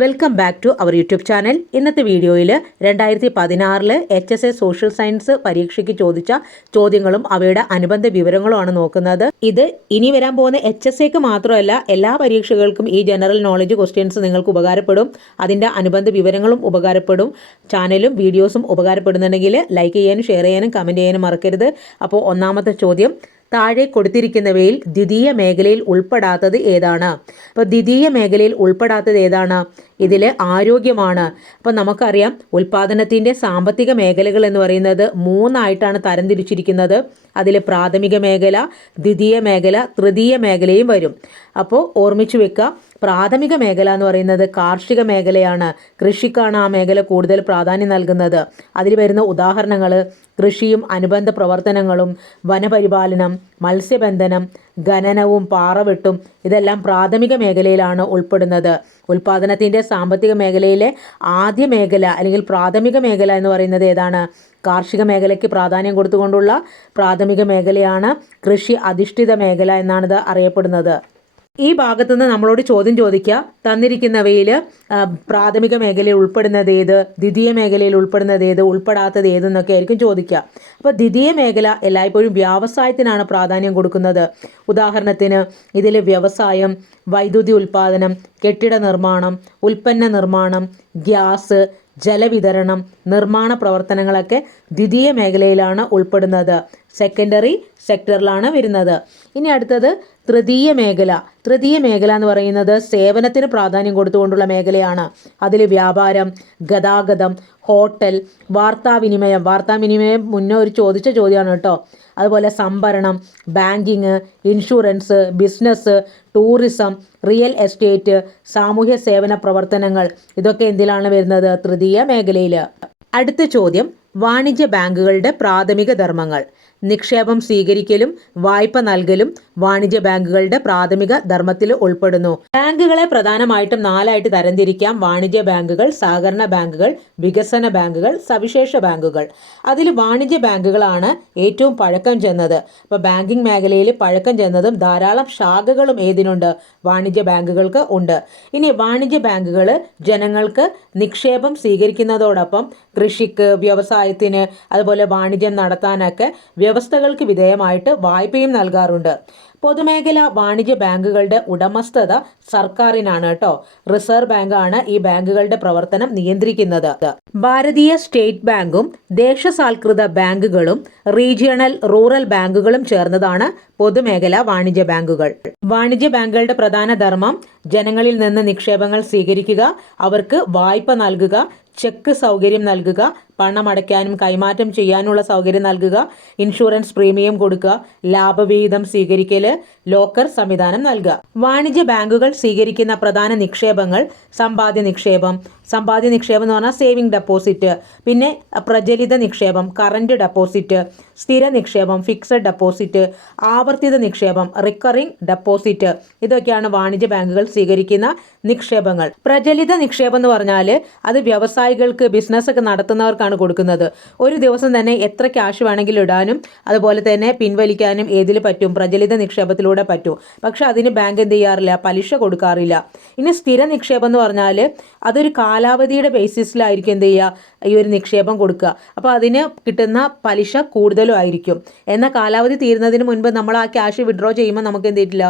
Welcome back to our YouTube channel ഇന്നത്തെ വീഡിയോയിൽ രണ്ടായിരത്തി പതിനാറിൽ H S A social science പരീക്ഷയ്ക്ക് ചോദിച്ച ചോദ്യങ്ങളും അവയുടെ അനുബന്ധ വിവരങ്ങളുമാണ് നോക്കുന്നത്. ഇത് ഇനി വരാൻ പോകുന്ന എച്ച് എസ് എക്ക് മാത്രമല്ല എല്ലാ പരീക്ഷകൾക്കും ഈ ജനറൽ നോളജ് ക്വസ്റ്റ്യൻസ് നിങ്ങൾക്ക് ഉപകാരപ്പെടും. അതിന്റെ അനുബന്ധ വിവരങ്ങളും ഉപകാരപ്പെടും. ചാനലും വീഡിയോസും ഉപകാരപ്പെടുന്നുണ്ടെങ്കിൽ ലൈക്ക് ചെയ്യാനും ഷെയർ ചെയ്യാനും കമന്റ് ചെയ്യാനും മറക്കരുത്. അപ്പോൾ ഒന്നാമത്തെ ചോദ്യം താഴെ കൊടുത്തിരിക്കുന്നവയിൽ ദ്വിതീയ മേഖലയിൽ ഉൾപ്പെടാത്തത് ഏതാണ്? അപ്പോൾ ദ്വിതീയ മേഖലയിൽ ഉൾപ്പെടാത്തത് ഏതാണ്? ഇതിൽ ആരോഗ്യമാണ്. അപ്പോൾ നമുക്കറിയാം ഉൽപ്പാദനത്തിന്റെ സാമ്പത്തിക മേഖലകൾ എന്ന് പറയുന്നത് മൂന്നായിട്ടാണ് തരംതിരിച്ചിരിക്കുന്നത്. അതിൽ പ്രാഥമിക മേഖല ദ്വിതീയ മേഖല തൃതീയ മേഖലയും വരും. അപ്പോൾ ഓർമ്മിച്ചു വെക്കുക പ്രാഥമിക മേഖല എന്ന് പറയുന്നത് കാർഷിക മേഖലയാണ്. കൃഷിക്കാണ് ആ മേഖല കൂടുതൽ പ്രാധാന്യം നൽകുന്നത്. അതിൽ വരുന്ന ഉദാഹരണങ്ങൾ കൃഷിയും അനുബന്ധ പ്രവർത്തനങ്ങളും വനപരിപാലനം മത്സ്യബന്ധനം ഖനനവും പാറവെട്ടും ഇതെല്ലാം പ്രാഥമിക മേഖലയിലാണ് ഉൾപ്പെടുന്നത്. ഉൽപ്പാദനത്തിന്റെ സാമ്പത്തിക മേഖലയിലെ ആദ്യ മേഖല അല്ലെങ്കിൽ പ്രാഥമിക മേഖല എന്ന് പറയുന്നത് ഏതാണ്? കാർഷിക മേഖലയ്ക്ക് പ്രാധാന്യം കൊടുത്തുകൊണ്ടുള്ള പ്രാഥമിക മേഖലയാണ് കൃഷി അധിഷ്ഠിത മേഖല എന്നാണിത് അറിയപ്പെടുന്നത്. ഈ ഭാഗത്തു നിന്ന് നമ്മളോട് ചോദ്യം ചോദിക്കുക. തന്നിരിക്കുന്നവയിൽ പ്രാഥമിക മേഖലയിൽ ഉൾപ്പെടുന്നത് ഏത്? ദ്വിതീയ മേഖലയിൽ ഉൾപ്പെടുന്നത് ഏത്? ഉൾപ്പെടാത്തത് ഏതെന്നൊക്കെ ആയിരിക്കും ചോദിക്കുക. അപ്പോൾ ദ്വിതീയ മേഖല എല്ലായ്പ്പോഴും വ്യവസായത്തിനാണ് പ്രാധാന്യം കൊടുക്കുന്നത്. ഉദാഹരണത്തിന് ഇതിൽ വ്യവസായം വൈദ്യുതി ഉൽപ്പാദനം കെട്ടിട നിർമ്മാണം ഉൽപ്പന്ന നിർമ്മാണം ഗ്യാസ് ജലവിതരണം നിർമ്മാണ പ്രവർത്തനങ്ങളൊക്കെ ദ്വിതീയ മേഖലയിലാണ് ഉൾപ്പെടുന്നത്. സെക്കൻഡറി സെക്ടറിലാണ് വരുന്നത്. ഇനി അടുത്തത് തൃതീയ മേഖല. തൃതീയ മേഖല എന്ന് പറയുന്നത് സേവനത്തിന് പ്രാധാന്യം കൊടുത്തുകൊണ്ടുള്ള മേഖലയാണ്. അതിൽ വ്യാപാരം ഗതാഗതം ഹോട്ടൽ വാർത്താവിനിമയം. വാർത്താവിനിമയം മുന്നേ ഒരു ചോദിച്ച ചോദ്യമാണ് കേട്ടോ. അതുപോലെ സംഭരണം banking insurance business tourism real estate സാമൂഹ്യ സേവന പ്രവർത്തനങ്ങൾ. ഇതൊക്കെ എന്തിലാണ് വരുന്നത്? തൃതീയ മേഖലയിൽ അടുത്ത ചോദ്യം വാണിജ്യ ബാങ്കുകളുടെ പ്രാഥമിക ധർമ്മങ്ങൾ. നിക്ഷേപം സ്വീകരിക്കലും വായ്പ നൽകലും വാണിജ്യ ബാങ്കുകളുടെ പ്രാഥമിക ധർമ്മത്തിൽ ഉൾപ്പെടുന്നു. ബാങ്കുകളെ പ്രധാനമായിട്ടും നാലായിട്ട് തരംതിരിക്കാം. വാണിജ്യ ബാങ്കുകൾ സഹകരണ ബാങ്കുകൾ വികസന ബാങ്കുകൾ സവിശേഷ ബാങ്കുകൾ. അതിൽ വാണിജ്യ ബാങ്കുകളാണ് ഏറ്റവും പഴക്കം ചെന്നത്. അപ്പോൾ ബാങ്കിങ് മേഖലയിൽ പഴക്കം ചെന്നതും ധാരാളം ശാഖകളും ഏതിനുണ്ട്? വാണിജ്യ ബാങ്കുകൾക്ക് ഉണ്ട്. ഇനി വാണിജ്യ ബാങ്കുകൾ ജനങ്ങൾക്ക് നിക്ഷേപം സ്വീകരിക്കുന്നതോടൊപ്പം കൃഷിക്ക് വ്യവസായത്തിന് അതുപോലെ വാണിജ്യം നടത്താനൊക്കെ വ്യവസ്ഥകൾക്ക് വിധേയമായിട്ട് വായ്പയും നൽകാറുണ്ട്. പൊതുമേഖല വാണിജ്യ ബാങ്കുകളുടെ ഉടമസ്ഥത സർക്കാരിനാണ് കേട്ടോ. റിസർവ് ബാങ്കാണ് ഈ ബാങ്കുകളുടെ പ്രവർത്തനം നിയന്ത്രിക്കുന്നത്. ഭാരതീയ സ്റ്റേറ്റ് ബാങ്കും ദേശസാൽകൃത ബാങ്കുകളും റീജിയണൽ റൂറൽ ബാങ്കുകളും ചേർന്നതാണ് പൊതുമേഖല വാണിജ്യ ബാങ്കുകൾ. വാണിജ്യ ബാങ്കുകളുടെ പ്രധാന ധർമ്മം ജനങ്ങളിൽ നിന്ന് നിക്ഷേപങ്ങൾ സ്വീകരിക്കുക അവർക്ക് വായ്പ നൽകുക ചെക്ക് സൗകര്യം നൽകുക പണം അടയ്ക്കാനും കൈമാറ്റം ചെയ്യാനുള്ള സൗകര്യം നൽകുക ഇൻഷുറൻസ് പ്രീമിയം കൊടുക്കുക ലാഭവിഹിതം സ്വീകരിക്കൽ ലോക്കർ സംവിധാനം നൽകുക. വാണിജ്യ ബാങ്കുകൾ സ്വീകരിക്കുന്ന പ്രധാന നിക്ഷേപങ്ങൾ സമ്പാദ്യ നിക്ഷേപം. സമ്പാദ്യ നിക്ഷേപം എന്ന് പറഞ്ഞാൽ സേവിംഗ് ഡെപ്പോസിറ്റ്. പിന്നെ പ്രചലിത നിക്ഷേപം കറന്റ് ഡെപ്പോസിറ്റ് സ്ഥിര നിക്ഷേപം ഫിക്സഡ് ഡെപ്പോസിറ്റ് ആവർത്തിത നിക്ഷേപം റിക്കറിംഗ് ഡെപ്പോസിറ്റ്. ഇതൊക്കെയാണ് വാണിജ്യ ബാങ്കുകൾ സ്വീകരിക്കുന്ന നിക്ഷേപങ്ങൾ. പ്രചലിത നിക്ഷേപം എന്ന് പറഞ്ഞാൽ അത് വ്യവസായികൾക്ക് ബിസിനസ് ഒക്കെ നടത്തുന്നവർക്കാണ് കൊടുക്കുന്നത്. ഒരു ദിവസം തന്നെ എത്ര ക്യാഷ് വേണമെങ്കിലും ഇടാനും അതുപോലെ തന്നെ പിൻവലിക്കാനും ഏതിൽ പറ്റും? പ്രചലിത നിക്ഷേപത്തിലൂടെ പറ്റും. പക്ഷേ അതിന് ബാങ്ക് എന്ത് ചെയ്യാറില്ല? പലിശ കൊടുക്കാറില്ല. ഇനി സ്ഥിര നിക്ഷേപം എന്ന് പറഞ്ഞാൽ അതൊരു കാലാവധിയുടെ ബേസിസിലായിരിക്കും എന്ത് ചെയ്യുക? ഈ ഒരു നിക്ഷേപം കൊടുക്കുക. അപ്പോൾ അതിന് കിട്ടുന്ന പലിശ കൂടുതലും ആയിരിക്കും. എന്നാൽ കാലാവധി തീരുന്നതിന് മുൻപ് നമ്മൾ ആ ക്യാഷ് വിഡ്രോ ചെയ്യുമ്പോൾ നമുക്ക് എന്ത് ചെയ്തില്ല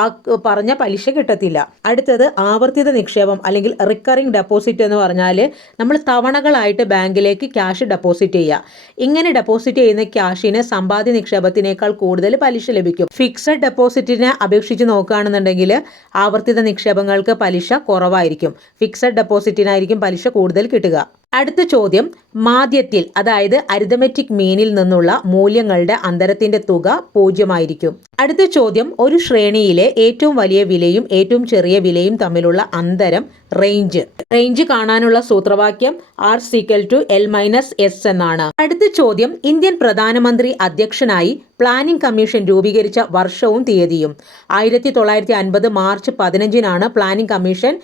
ആ പറഞ്ഞ പലിശ കിട്ടത്തില്ല. അടുത്തത് ആവർത്തിത നിക്ഷേപം അല്ലെങ്കിൽ റിക്കറിംഗ് ഡെപ്പോസിറ്റ് എന്ന് പറഞ്ഞാൽ നമ്മൾ തവണകളായിട്ട് ബാങ്കിലേക്ക് ക്യാഷ് ഡെപ്പോസിറ്റ് ചെയ്യുക. ഇങ്ങനെ ഡെപ്പോസിറ്റ് ചെയ്യുന്ന ക്യാഷിന് സമ്പാദ്യ നിക്ഷേപത്തിനേക്കാൾ കൂടുതൽ പലിശ ലഭിക്കും. ഫിക്സഡ് ഡെപ്പോസിറ്റിനെ അപേക്ഷിച്ച് നോക്കുകയാണെന്നുണ്ടെങ്കിൽ ആവർത്തിത നിക്ഷേപങ്ങൾക്ക് പലിശ കുറവായിരിക്കും. ഫിക്സഡ് ഡെപ്പോസിറ്റിനായിരിക്കും പലിശ കൂടുതൽ കിട്ടുക. അടുത്ത ചോദ്യം മാധ്യത്തിൽ അതായത് അരിതമെറ്റിക് മീനിൽ നിന്നുള്ള മൂല്യങ്ങളുടെ അന്തരത്തിന്റെ തുക പൂജ്യമായിരിക്കും. അടുത്ത ചോദ്യം ഒരു ശ്രേണിയിലെ ഏറ്റവും വലിയ വിലയും ഏറ്റവും ചെറിയ വിലയും തമ്മിലുള്ള അന്തരം റേഞ്ച് റേഞ്ച് കാണാനുള്ള സൂത്രവാക്യം R equal to L minus S എന്നാണ്. അടുത്ത ചോദ്യം ഇന്ത്യൻ പ്രധാനമന്ത്രി അധ്യക്ഷനായി പ്ലാനിംഗ് കമ്മീഷൻ രൂപീകരിച്ച വർഷവും തീയതിയും. ആയിരത്തി തൊള്ളായിരത്തി അൻപത് മാർച്ച് പതിനഞ്ചിനാണ് പ്ലാനിംഗ് കമ്മീഷൻ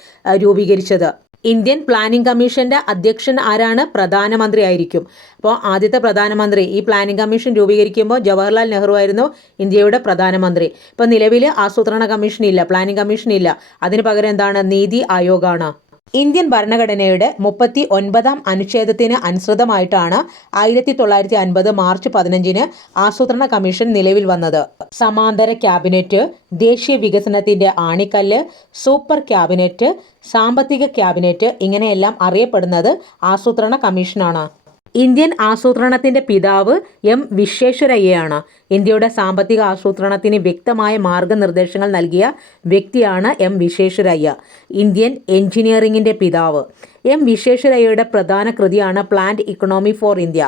രൂപീകരിച്ചത്. ഇന്ത്യൻ പ്ലാനിംഗ് കമ്മീഷന്റെ അധ്യക്ഷൻ ആരാണ്? പ്രധാനമന്ത്രി ആയിരിക്കും അപ്പോൾ ആദ്യത്തെ പ്രധാനമന്ത്രി ഈ പ്ലാനിംഗ് കമ്മീഷൻ രൂപീകരിക്കുമ്പോൾ ജവഹർലാൽ നെഹ്റു ആയിരുന്നു ഇന്ത്യയുടെ പ്രധാനമന്ത്രി. ഇപ്പോൾ നിലവിൽ ആസൂത്രണ കമ്മീഷൻ ഇല്ല പ്ലാനിംഗ് കമ്മീഷൻ ഇല്ല അതിന് പകരം എന്താണ്? നീതി ആയോഗാണ്. ഇന്ത്യൻ ഭരണഘടനയുടെ മുപ്പത്തി ഒൻപതാം അനുച്ഛേദത്തിന് അനുസൃതമായിട്ടാണ് ആയിരത്തി തൊള്ളായിരത്തി അൻപത് മാർച്ച് പതിനഞ്ചിന് ആസൂത്രണ കമ്മീഷൻ നിലവിൽ വന്നത്. സമാന്തര ക്യാബിനറ്റ് ദേശീയ വികസനത്തിന്റെ ആണിക്കല്ല് സൂപ്പർ ക്യാബിനറ്റ് സാമ്പത്തിക ക്യാബിനറ്റ് ഇങ്ങനെയെല്ലാം അറിയപ്പെടുന്നത് ആസൂത്രണ കമ്മീഷനാണ്. ഇന്ത്യൻ ആസൂത്രണത്തിന്റെ പിതാവ് എം വിശ്വേശ്വരയ്യയാണ്. ഇന്ത്യയുടെ സാമ്പത്തിക ആസൂത്രണത്തിന് വ്യക്തമായ മാർഗനിർദ്ദേശങ്ങൾ നൽകിയ വ്യക്തിയാണ് എം വിശ്വേശ്വരയ്യ ഇന്ത്യൻ എഞ്ചിനീയറിംഗിന്റെ പിതാവ്. എം വിശ്വേശ്വരയ്യയുടെ പ്രധാന കൃതിയാണ് planned economy for India.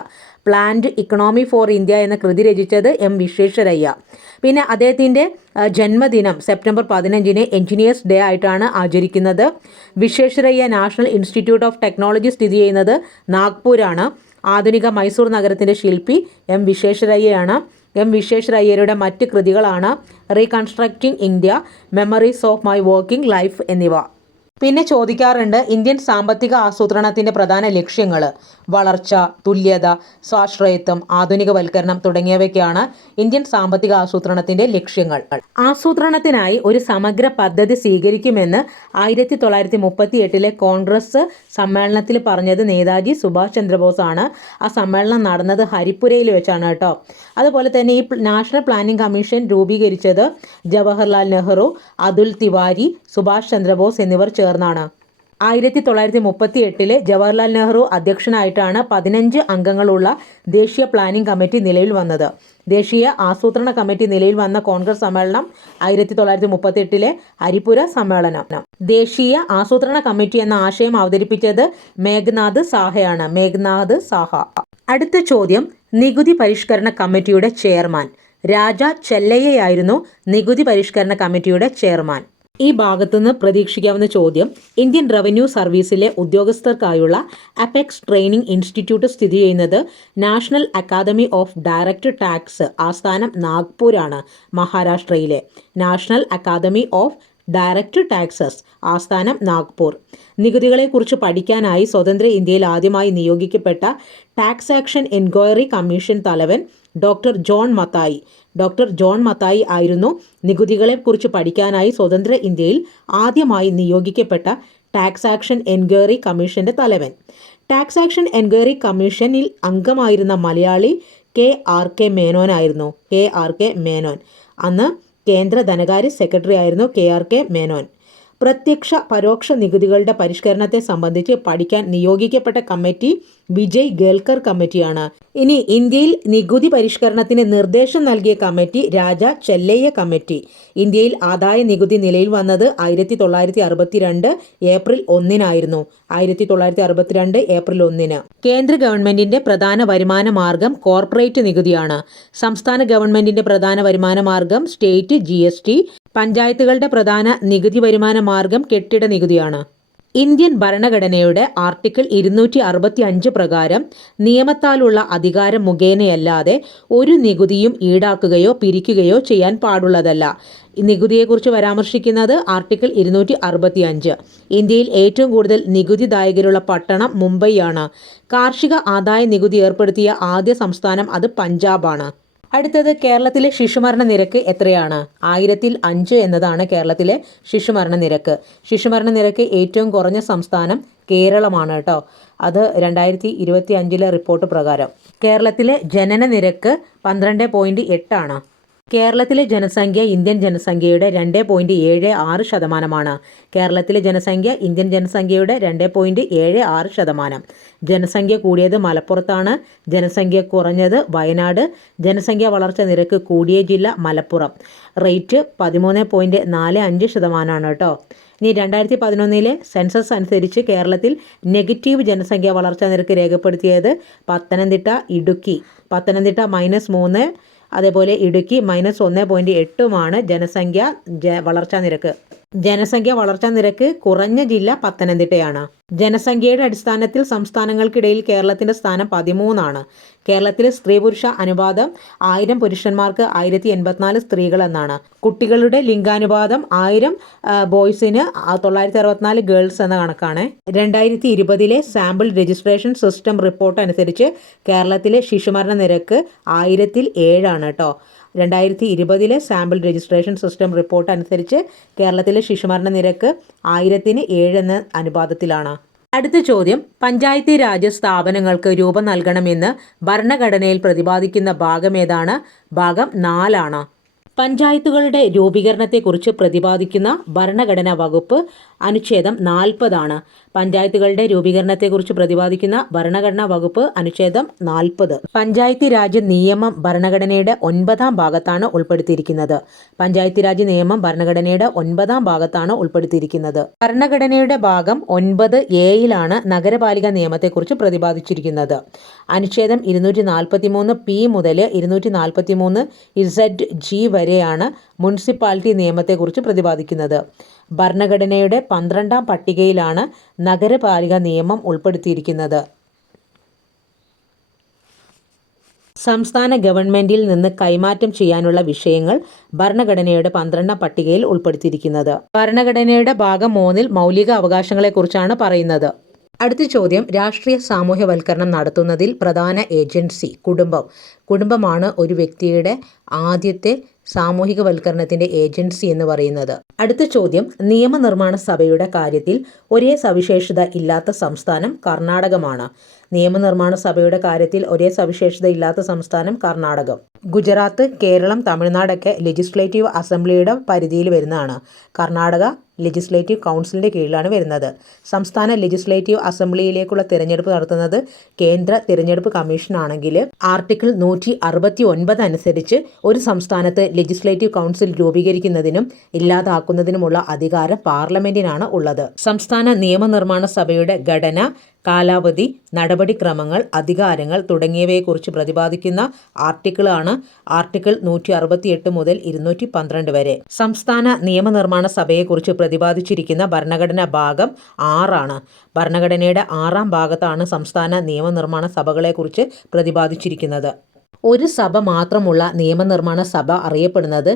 Planned economy for India എന്ന കൃതി രചിച്ചത് എം വിശ്വേശ്വരയ്യ. പിന്നെ അദ്ദേഹത്തിന്റെ ജന്മദിനം സെപ്റ്റംബർ പതിനഞ്ചിന് എഞ്ചിനീയേഴ്സ് ഡേ ആയിട്ടാണ് ആചരിക്കുന്നത്. Visvesvaraya national institute of technology സ്ഥിതി ചെയ്യുന്നത് നാഗ്പൂരാണ്. ആധുനിക മൈസൂർ നഗരത്തിന്റെ ശില്പി എം വിശ്വേശ്വരയ്യയാണ് എം വിശ്വേശ്വരയ്യരുടെ മറ്റ് കൃതികളാണ് reconstructing India memories of my working life എന്നിവ. പിന്നെ ചോദിക്കാറുണ്ട് ഇന്ത്യൻ സാമ്പത്തിക ആസൂത്രണത്തിന്റെ പ്രധാന ലക്ഷ്യങ്ങൾ വളർച്ച തുല്യത സ്വാശ്രയത്വം ആധുനികവൽക്കരണം തുടങ്ങിയവയ്ക്കാണ് ഇന്ത്യൻ സാമ്പത്തിക ആസൂത്രണത്തിന്റെ ലക്ഷ്യങ്ങൾ. ആസൂത്രണത്തിനായി ഒരു സമഗ്ര പദ്ധതി സ്വീകരിക്കുമെന്ന് ആയിരത്തി തൊള്ളായിരത്തി മുപ്പത്തി എട്ടിലെ കോൺഗ്രസ് സമ്മേളനത്തിൽ പറഞ്ഞത് നേതാജി സുഭാഷ് ചന്ദ്രബോസ് ആണ്. ആ സമ്മേളനം നടന്നത് ഹരിപ്പുരയിൽ വെച്ചാണ് കേട്ടോ. അതുപോലെ തന്നെ ഈ നാഷണൽ പ്ലാനിംഗ് കമ്മീഷൻ രൂപീകരിച്ചത് ജവഹർലാൽ നെഹ്റു അതുൽ തിവാരി സുഭാഷ് ചന്ദ്രബോസ് എന്നിവർ ചേർന്നാണ്. ആയിരത്തി തൊള്ളായിരത്തി മുപ്പത്തി എട്ടിലെ ജവഹർലാൽ നെഹ്റു അധ്യക്ഷനായിട്ടാണ് പതിനഞ്ച് അംഗങ്ങളുള്ള ദേശീയ പ്ലാനിംഗ് കമ്മിറ്റി നിലവിൽ വന്നത്. ദേശീയ ആസൂത്രണ കമ്മിറ്റി നിലയിൽ വന്ന കോൺഗ്രസ് സമ്മേളനം ആയിരത്തി തൊള്ളായിരത്തി മുപ്പത്തി എട്ടിലെ ഹരിപുര സമ്മേളനം. ദേശീയ ആസൂത്രണ കമ്മിറ്റി എന്ന ആശയം അവതരിപ്പിച്ചത് മേഘ്നാഥ് സാഹയാണ്. മേഘ്നാഥ് സാഹ. അടുത്ത ചോദ്യം നികുതി പരിഷ്കരണ കമ്മിറ്റിയുടെ ചെയർമാൻ. രാജ ചെല്ലയ്യയായിരുന്നു നികുതി പരിഷ്കരണ കമ്മിറ്റിയുടെ ചെയർമാൻ. ഈ ഭാഗത്തുനിന്ന് പ്രതീക്ഷിക്കാവുന്ന ചോദ്യം ഇന്ത്യൻ റവന്യൂ സർവീസിലെ ഉദ്യോഗസ്ഥർക്കായുള്ള അപെക്സ് ട്രെയിനിംഗ് ഇൻസ്റ്റിറ്റ്യൂട്ട് സ്ഥിതി ചെയ്യുന്നത് national academy of direct tax ആസ്ഥാനം നാഗ്പൂരാണ് മഹാരാഷ്ട്രയിലെ. National academy of direct taxes ആസ്ഥാനം നാഗ്പൂർ. നികുതികളെക്കുറിച്ച് പഠിക്കാനായി സ്വതന്ത്ര ഇന്ത്യയിൽ ആദ്യമായി നിയോഗിക്കപ്പെട്ട ടാക്സ് ആക്ഷൻ എൻക്വയറി കമ്മീഷൻ തലവൻ doctor John Mathai. Doctor John Mathai ആയിരുന്നു നികുതികളെക്കുറിച്ച് പഠിക്കാനായി സ്വതന്ത്ര ഇന്ത്യയിൽ ആദ്യമായി നിയോഗിക്കപ്പെട്ട ടാക്സ് ആക്ഷൻ എൻക്വയറി കമ്മീഷന്റെ തലവൻ. ടാക്സ് ആക്ഷൻ എൻക്വയറി കമ്മീഷനിൽ അംഗമായിരുന്ന മലയാളി കെ ആർ കെ മേനോനായിരുന്നു കെ ആർ കെ മേനോൻ. അന്ന് കേന്ദ്ര ധനകാര്യ സെക്രട്ടറി ആയിരുന്നു കെ ആർ കെ മേനോൻ. പ്രത്യക്ഷ പരോക്ഷ നികുതികളുടെ പരിഷ്കരണത്തെ സംബന്ധിച്ച് പഠിക്കാൻ നിയോഗിക്കപ്പെട്ട കമ്മിറ്റി വിജയ് ഗേൽക്കർ കമ്മിറ്റിയാണ്. ഇനി ഇന്ത്യയിൽ നികുതി പരിഷ്കരണത്തിന് നിർദ്ദേശം നൽകിയ കമ്മിറ്റി രാജ ചെല്ലയ്യ കമ്മിറ്റി. ഇന്ത്യയിൽ ആദായ നികുതി നിലയിൽ വന്നത് ആയിരത്തി തൊള്ളായിരത്തി അറുപത്തിരണ്ട് ഏപ്രിൽ ഒന്നിനായിരുന്നു. ആയിരത്തി തൊള്ളായിരത്തി അറുപത്തിരണ്ട് ഏപ്രിൽ ഒന്നിന്. കേന്ദ്ര ഗവൺമെന്റിന്റെ പ്രധാന വരുമാന മാർഗം കോർപ്പറേറ്റ് നികുതിയാണ്. സംസ്ഥാന ഗവൺമെന്റിന്റെ പ്രധാന വരുമാന മാർഗം സ്റ്റേറ്റ് ജി പഞ്ചായത്തുകളുടെ പ്രധാന നികുതി വരുമാന മാർഗം കെട്ടിട നികുതിയാണ്. ഇന്ത്യൻ ഭരണഘടനയുടെ ആർട്ടിക്കിൾ ഇരുന്നൂറ്റി അറുപത്തി അഞ്ച് പ്രകാരം നിയമത്താലുള്ള അധികാരം മുഖേനയല്ലാതെ ഒരു നികുതിയും ഈടാക്കുകയോ പിരിക്കുകയോ ചെയ്യാൻ പാടുള്ളതല്ല. നികുതിയെക്കുറിച്ച് പരാമർശിക്കുന്നത് ആർട്ടിക്കിൾ ഇരുന്നൂറ്റി അറുപത്തി അഞ്ച് ഇന്ത്യയിൽ ഏറ്റവും കൂടുതൽ നികുതിദായകരുള്ള പട്ടണം മുംബൈയാണ്. കാർഷിക ആദായ നികുതി ഏർപ്പെടുത്തിയ ആദ്യ സംസ്ഥാനം അത് പഞ്ചാബാണ്. അടുത്തത് കേരളത്തിലെ ശിശുമരണ നിരക്ക് എത്രയാണ്? ആയിരത്തിൽ അഞ്ച് എന്നതാണ് കേരളത്തിലെ ശിശുമരണ നിരക്ക്. ശിശുമരണ നിരക്ക് ഏറ്റവും കുറഞ്ഞ സംസ്ഥാനം കേരളമാണ് കേട്ടോ. അത് രണ്ടായിരത്തി ഇരുപത്തി അഞ്ചിലെ റിപ്പോർട്ട് പ്രകാരം. കേരളത്തിലെ ജനന നിരക്ക് പന്ത്രണ്ട് പോയിന്റ് എട്ടാണ്. കേരളത്തിലെ ജനസംഖ്യ ഇന്ത്യൻ ജനസംഖ്യയുടെ രണ്ട് പോയിന്റ് ഏഴ് ആറ് ശതമാനമാണ്. കേരളത്തിലെ ജനസംഖ്യ ഇന്ത്യൻ ജനസംഖ്യയുടെ രണ്ട് പോയിന്റ് ഏഴ് ആറ് ശതമാനം. ജനസംഖ്യ കൂടിയത് മലപ്പുറത്താണ്. ജനസംഖ്യ കുറഞ്ഞത് വയനാട്. ജനസംഖ്യ വളർച്ച നിരക്ക് കൂടിയ ജില്ല മലപ്പുറം. റേറ്റ് പതിമൂന്ന് പോയിന്റ് നാല് അഞ്ച് ശതമാനമാണ് കേട്ടോ. ഇനി രണ്ടായിരത്തി പതിനൊന്നിലെ സെൻസസ് അനുസരിച്ച് കേരളത്തിൽ നെഗറ്റീവ് ജനസംഖ്യ വളർച്ചാ നിരക്ക് രേഖപ്പെടുത്തിയത് പത്തനംതിട്ട ഇടുക്കി. പത്തനംതിട്ട മൈനസ് മൂന്ന് അതേപോലെ ഇടുക്കി മൈനസ് ഒന്ന് പോയിന്റ് എട്ടുമാണ് ജനസംഖ്യ വളർച്ചാ നിരക്ക്. ജനസംഖ്യ വളർച്ചാ നിരക്ക് കുറഞ്ഞ ജില്ല പത്തനംതിട്ടയാണ്. ജനസംഖ്യയുടെ അടിസ്ഥാനത്തിൽ സംസ്ഥാനങ്ങൾക്കിടയിൽ കേരളത്തിന്റെ സ്ഥാനം പതിമൂന്നാണ്. കേരളത്തിൽ സ്ത്രീ പുരുഷ അനുപാതം ആയിരം പുരുഷന്മാർക്ക് ആയിരത്തി എൺപത്തിനാല് സ്ത്രീകൾ എന്നാണ്. കുട്ടികളുടെ ലിംഗാനുപാതം ആയിരം ബോയ്സിന് തൊള്ളായിരത്തി അറുപത്തിനാല് ഗേൾസ് എന്ന കണക്കാണ്. രണ്ടായിരത്തി ഇരുപതിലെ സാമ്പിൾ രജിസ്ട്രേഷൻ സിസ്റ്റം റിപ്പോർട്ട് അനുസരിച്ച് കേരളത്തിലെ ശിശുമരണ നിരക്ക് ആയിരത്തിൽ ഏഴാണ് കേട്ടോ. രണ്ടായിരത്തി ഇരുപതിലെ സാമ്പിൾ രജിസ്ട്രേഷൻ സിസ്റ്റം റിപ്പോർട്ട് അനുസരിച്ച് കേരളത്തിലെ ശിശുമരണ നിരക്ക് ആയിരത്തിന് എന്ന അനുപാതത്തിലാണ്. അടുത്ത ചോദ്യം പഞ്ചായത്തി രാജ് സ്ഥാപനങ്ങൾക്ക് രൂപം നൽകണമെന്ന് ഭരണഘടനയിൽ പ്രതിപാദിക്കുന്ന ഭാഗം ഏതാണ്? ഭാഗം നാലാണ്. പഞ്ചായത്തുകളുടെ രൂപീകരണത്തെക്കുറിച്ച് പ്രതിപാദിക്കുന്ന ഭരണഘടനാ വകുപ്പ് അനുച്ഛേദം നാൽപ്പതാണ്. പഞ്ചായത്തുകളുടെ രൂപീകരണത്തെക്കുറിച്ച് പ്രതിപാദിക്കുന്ന ഭരണഘടനാ വകുപ്പ് അനുച്ഛേദം നാൽപ്പത്. പഞ്ചായത്തി രാജ് നിയമം ഭരണഘടനയുടെ ഒൻപതാം ഭാഗത്താണ് ഉൾപ്പെടുത്തിയിരിക്കുന്നത്. പഞ്ചായത്തി രാജ് നിയമം ഭരണഘടനയുടെ ഒൻപതാം ഭാഗത്താണ് ഉൾപ്പെടുത്തിയിരിക്കുന്നത്. ഭരണഘടനയുടെ ഭാഗം ഒൻപത് എയിലാണ് നഗരപാലിക നിയമത്തെക്കുറിച്ച് പ്രതിപാദിച്ചിരിക്കുന്നത്. അനുച്ഛേദം ഇരുന്നൂറ്റി നാൽപ്പത്തി മൂന്ന് പി മുതൽ ഇരുന്നൂറ്റി നാൽപ്പത്തി മൂന്ന് ഇസഡ് ജി വരെയാണ് മുനിസിപ്പാലിറ്റി നിയമത്തെക്കുറിച്ച് പ്രതിപാദിക്കുന്നത്. ഭരണഘടനയുടെ പന്ത്രണ്ടാം പട്ടികയിലാണ് നഗരപാലിക നിയമം ഉൾപ്പെടുത്തിയിരിക്കുന്നത്. സംസ്ഥാന ഗവൺമെന്റിൽ നിന്ന് കൈമാറ്റം ചെയ്യാനുള്ള വിഷയങ്ങൾ ഭരണഘടനയുടെ പന്ത്രണ്ടാം പട്ടികയിൽ ഉൾപ്പെടുത്തിയിരിക്കുന്നത്. ഭരണഘടനയുടെ ഭാഗം മൂന്നിൽ മൗലിക അവകാശങ്ങളെക്കുറിച്ചാണ് പറയുന്നത്. അടുത്ത ചോദ്യം രാഷ്ട്രീയ സാമൂഹ്യവൽക്കരണം നടത്തുന്നതിൽ പ്രധാന ഏജൻസി കുടുംബം. കുടുംബമാണ് ഒരു വ്യക്തിയുടെ ആദ്യത്തെ സാമൂഹികവൽക്കരണത്തിന്റെ ഏജൻസി എന്ന് പറയുന്നത്. അടുത്ത ചോദ്യം നിയമനിർമ്മാണ സഭയുടെ കാര്യത്തിൽ ഒരേ സവിശേഷത ഇല്ലാത്ത സംസ്ഥാനം കർണാടകമാണ്. നിയമനിർമ്മാണ സഭയുടെ കാര്യത്തിൽ ഒരേ സവിശേഷത ഇല്ലാത്ത സംസ്ഥാനം കർണാടകം. ഗുജറാത്ത് കേരളം തമിഴ്നാടൊക്കെ ലെജിസ്ലേറ്റീവ് അസംബ്ലിയുടെ പരിധിയിൽ വരുന്നതാണ്. കർണാടക ലെജിസ്ലേറ്റീവ് കൗൺസിലിന്റെ കീഴിലാണ് വരുന്നത്. സംസ്ഥാന ലെജിസ്ലേറ്റീവ് അസംബ്ലിയിലേക്കുള്ള തിരഞ്ഞെടുപ്പ് നടത്തുന്നത് കേന്ദ്ര തിരഞ്ഞെടുപ്പ് കമ്മീഷനാണെങ്കിൽ ആർട്ടിക്കിൾ നൂറ്റി അറുപത്തി ഒൻപത് അനുസരിച്ച് ഒരു സംസ്ഥാനത്ത് ലെജിസ്ലേറ്റീവ് കൗൺസിൽ രൂപീകരിക്കുന്നതിനും ഇല്ലാതാക്കുന്നതിനുമുള്ള അധികാരം പാർലമെന്റിനാണ് ഉള്ളത്. സംസ്ഥാന നിയമനിർമ്മാണ സഭയുടെ ഘടന കാലാവധി നടപടിക്രമങ്ങൾ അധികാരങ്ങൾ തുടങ്ങിയവയെക്കുറിച്ച് പ്രതിപാദിക്കുന്ന ആർട്ടിക്കിളാണ് ആർട്ടിക്കിൾ നൂറ്റി അറുപത്തിയെട്ട് മുതൽ ഇരുന്നൂറ്റി പന്ത്രണ്ട് വരെ. സംസ്ഥാന നിയമനിർമ്മാണ സഭയെക്കുറിച്ച് പ്രതിപാദിച്ചിരിക്കുന്ന ഭരണഘടന ഭാഗം ആറാണ്. ഭരണഘടനയുടെ ആറാം ഭാഗത്താണ് സംസ്ഥാന നിയമനിർമ്മാണ സഭകളെക്കുറിച്ച് പ്രതിപാദിച്ചിരിക്കുന്നത്. ഒരു സഭ മാത്രമുള്ള നിയമനിർമ്മാണ സഭ അറിയപ്പെടുന്നത്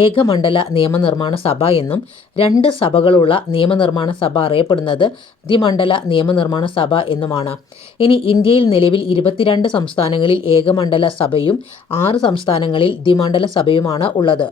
ഏകമണ്ഡല നിയമനിർമ്മാണ സഭ എന്നും രണ്ട് സഭകളുള്ള നിയമനിർമ്മാണ സഭ അറിയപ്പെടുന്നത് ദ്വിമണ്ഡല നിയമനിർമ്മാണ സഭ എന്നുമാണ്. ഇനി ഇന്ത്യയിൽ നിലവിൽ ഇരുപത്തിരണ്ട് സംസ്ഥാനങ്ങളിൽ ഏകമണ്ഡല സഭയും ആറ് സംസ്ഥാനങ്ങളിൽ ദ്വിമണ്ഡല സഭയുമാണ് ഉള്ളത്.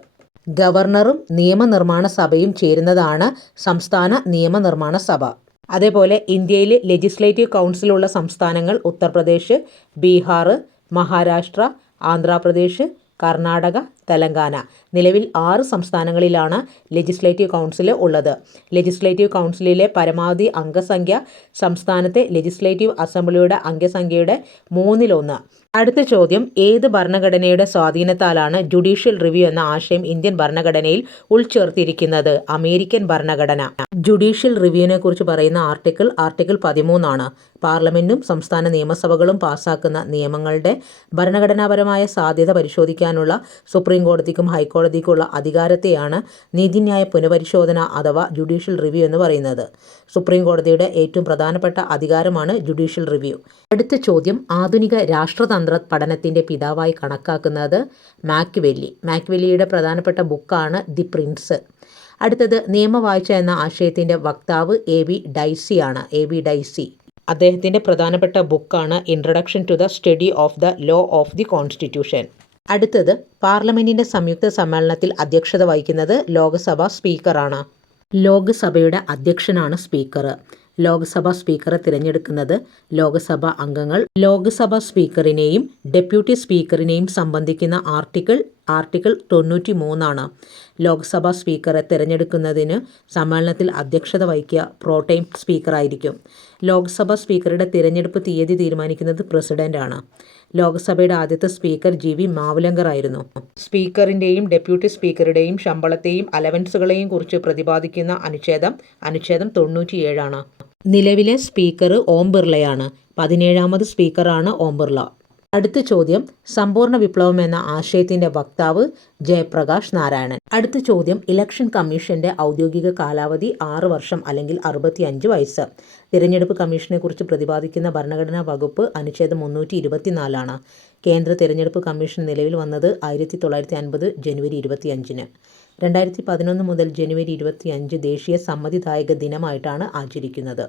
ഗവർണറും നിയമനിർമ്മാണ സഭയും ചേരുന്നതാണ് സംസ്ഥാന നിയമനിർമ്മാണ സഭ. അതേപോലെ ഇന്ത്യയിലെ ലെജിസ്ലേറ്റീവ് കൗൺസിലുള്ള സംസ്ഥാനങ്ങൾ ഉത്തർപ്രദേശ് ബീഹാർ മഹാരാഷ്ട്ര ആന്ധ്രാപ്രദേശ് കർണാടക തെലങ്കാന. നിലവിൽ ആറ് സംസ്ഥാനങ്ങളിലാണ് ലെജിസ്ലേറ്റീവ് കൗൺസിൽ ഉള്ളത്. ലെജിസ്ലേറ്റീവ് കൗൺസിലിലെ പരമാവധി അംഗസംഖ്യ സംസ്ഥാനത്തെ ലെജിസ്ലേറ്റീവ് അസംബ്ലിയുടെ അംഗസംഖ്യയുടെ മൂന്നിലൊന്ന്. അടുത്ത ചോദ്യം ഏത് ഭരണഘടനയുടെ സ്വാധീനത്താലാണ് ജുഡീഷ്യൽ റിവ്യൂ എന്ന ആശയം ഇന്ത്യൻ ഭരണഘടനയിൽ ഉൾച്ചേർത്തിരിക്കുന്നത്? അമേരിക്കൻ ഭരണഘടന. ജുഡീഷ്യൽ റിവ്യൂവിനെ കുറിച്ച് പറയുന്ന ആർട്ടിക്കിൾ ആർട്ടിക്കിൾ പതിമൂന്നാണ്. പാർലമെന്റും സംസ്ഥാന നിയമസഭകളും പാസാക്കുന്ന നിയമങ്ങളുടെ ഭരണഘടനാപരമായ സാധ്യത പരിശോധിക്കാനുള്ള സുപ്രീം കോടതിക്കും ഹൈക്കോടതിക്കുമുള്ള അധികാരത്തെയാണ് നീതിന്യായ പുനഃപരിശോധന അഥവാ ജുഡീഷ്യൽ റിവ്യൂ എന്ന് പറയുന്നത്. സുപ്രീം കോടതിയുടെ ഏറ്റവും പ്രധാനപ്പെട്ട അധികാരമാണ് ജുഡീഷ്യൽ റിവ്യൂ. അടുത്ത ചോദ്യം ആധുനിക രാഷ്ട്രതന്ത്ര പഠനത്തിന്റെ പിതാവായി കണക്കാക്കുന്നത് മാക്വെല്ലി. മാക്വെല്ലിയുടെ പ്രധാനപ്പെട്ട ബുക്കാണ് ദി പ്രിൻസ്. അടുത്തത് നിയമവാഴ്ച എന്ന ആശയത്തിന്റെ വക്താവ് എ വി ആണ് എ വി ഡൈസി. അദ്ദേഹത്തിന്റെ പ്രധാനപ്പെട്ട ബുക്കാണ് introduction to the study of the law of the constitution അടുത്തത് പാർലമെന്റിന്റെ സംയുക്ത സമ്മേളനത്തിൽ അധ്യക്ഷത വഹിക്കുന്നത് ലോക്സഭാ സ്പീക്കറാണ്. ലോക്സഭയുടെ അധ്യക്ഷനാണ് സ്പീക്കർ. ലോക്സഭാ സ്പീക്കറെ തിരഞ്ഞെടുക്കുന്നത് ലോക്സഭാ അംഗങ്ങൾ. ലോക്സഭാ സ്പീക്കറിനെയും ഡെപ്യൂട്ടി സ്പീക്കറിനെയും സംബന്ധിക്കുന്ന ആർട്ടിക്കിൾ ആർട്ടിക്കിൾ തൊണ്ണൂറ്റി മൂന്നാണ് ലോക്സഭാ സ്പീക്കറെ തിരഞ്ഞെടുക്കുന്നതിന് സമ്മേളനത്തിൽ അധ്യക്ഷത വഹിക്കുക പ്രോട്ടൈം സ്പീക്കറായിരിക്കും. ലോക്സഭാ സ്പീക്കറുടെ തിരഞ്ഞെടുപ്പ് തീയതി തീരുമാനിക്കുന്നത് പ്രസിഡന്റാണ്. ലോക്സഭയുടെ ആദ്യത്തെ സ്പീക്കർ ജി വി മാവുലങ്കർ ആയിരുന്നു സ്പീക്കറിന്റെയും ഡെപ്യൂട്ടി സ്പീക്കറുടെയും ശമ്പളത്തെയും അലവൻസുകളെയും കുറിച്ച് പ്രതിപാദിക്കുന്ന അനുച്ഛേദം അനുച്ഛേദം തൊണ്ണൂറ്റിയേഴാണ്. നിലവിലെ സ്പീക്കർ ഓം ബിർളയാണ്. പതിനേഴാമത് സ്പീക്കറാണ് ഓം ബിർള. അടുത്ത ചോദ്യം സമ്പൂർണ വിപ്ലവം എന്ന ആശയത്തിന്റെ വക്താവ് ജയപ്രകാശ് നാരായണൻ. അടുത്ത ചോദ്യം ഇലക്ഷൻ കമ്മീഷന്റെ ഔദ്യോഗിക കാലാവധി ആറ് വർഷം അല്ലെങ്കിൽ അറുപത്തി അഞ്ച് വയസ്സ്. തിരഞ്ഞെടുപ്പ് കമ്മീഷനെക്കുറിച്ച് പ്രതിപാദിക്കുന്ന ഭരണഘടനാ വകുപ്പ് അനുച്ഛേദം മുന്നൂറ്റി ഇരുപത്തിനാലാണ് കേന്ദ്ര തിരഞ്ഞെടുപ്പ് കമ്മീഷൻ നിലവിൽ വന്നത് ആയിരത്തി തൊള്ളായിരത്തി അൻപത് ജനുവരി ഇരുപത്തിയഞ്ചിന്. രണ്ടായിരത്തി പതിനൊന്ന് മുതൽ ജനുവരി ഇരുപത്തിയഞ്ച് ദേശീയ സമ്മതിദായക ദിനമായിട്ടാണ് ആചരിക്കുന്നത്.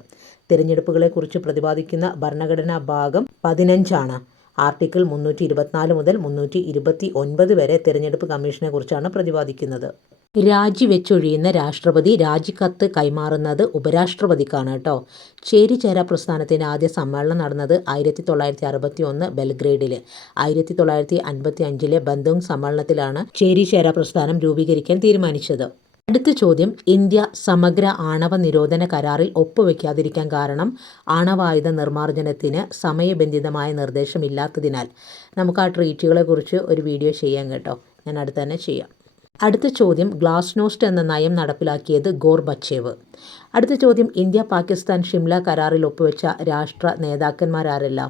തിരഞ്ഞെടുപ്പുകളെക്കുറിച്ച് പ്രതിപാദിക്കുന്ന ഭരണഘടനാ ഭാഗം പതിനഞ്ചാണ്. ആർട്ടിക്കിൾ മുന്നൂറ്റി ഇരുപത്തിനാല് മുതൽ മുന്നൂറ്റി ഇരുപത്തി ഒൻപത് വരെ തിരഞ്ഞെടുപ്പ് കമ്മീഷനെക്കുറിച്ചാണ് പ്രതിപാദിക്കുന്നത്. രാജിവെച്ചൊഴിയുന്ന രാഷ്ട്രപതി രാജിക്കത്ത് കൈമാറുന്നത് ഉപരാഷ്ട്രപതിക്കാണ് കേട്ടോ. ചേരിചേര പ്രസ്ഥാനത്തിന്റെ ആദ്യ സമ്മേളനം നടന്നത് ആയിരത്തി തൊള്ളായിരത്തി അറുപത്തി ഒന്ന് ബെൽഗ്രേഡിൽ ആയിരത്തി തൊള്ളായിരത്തി അൻപത്തി അഞ്ചിലെ ബന്ധുങ് സമ്മേളനത്തിലാണ് ചേരിചേര പ്രസ്ഥാനം രൂപീകരിക്കാൻ തീരുമാനിച്ചത്. അടുത്ത ചോദ്യം ഇന്ത്യ സമഗ്ര ആണവ നിരോധന കരാറിൽ ഒപ്പുവെക്കാതിരിക്കാൻ കാരണം ആണവായുധ നിർമ്മാർജനത്തിന് സമയബന്ധിതമായ നിർദ്ദേശമില്ലാത്തതിനാൽ. നമുക്ക് ആ ട്രീറ്റുകളെ കുറിച്ച് ഒരു വീഡിയോ ചെയ്യാം കേട്ടോ. ഞാൻ അടുത്ത് തന്നെ ചെയ്യാം. അടുത്ത ചോദ്യം ഗ്ലാസ്നോസ്റ്റ് എന്ന നയം നടപ്പിലാക്കിയത് ഗോർബച്ചേവ് അടുത്ത ചോദ്യം ഇന്ത്യ പാകിസ്ഥാൻ ഷിംല കരാറിൽ ഒപ്പുവെച്ച രാഷ്ട്ര നേതാക്കന്മാരാരെല്ലാം?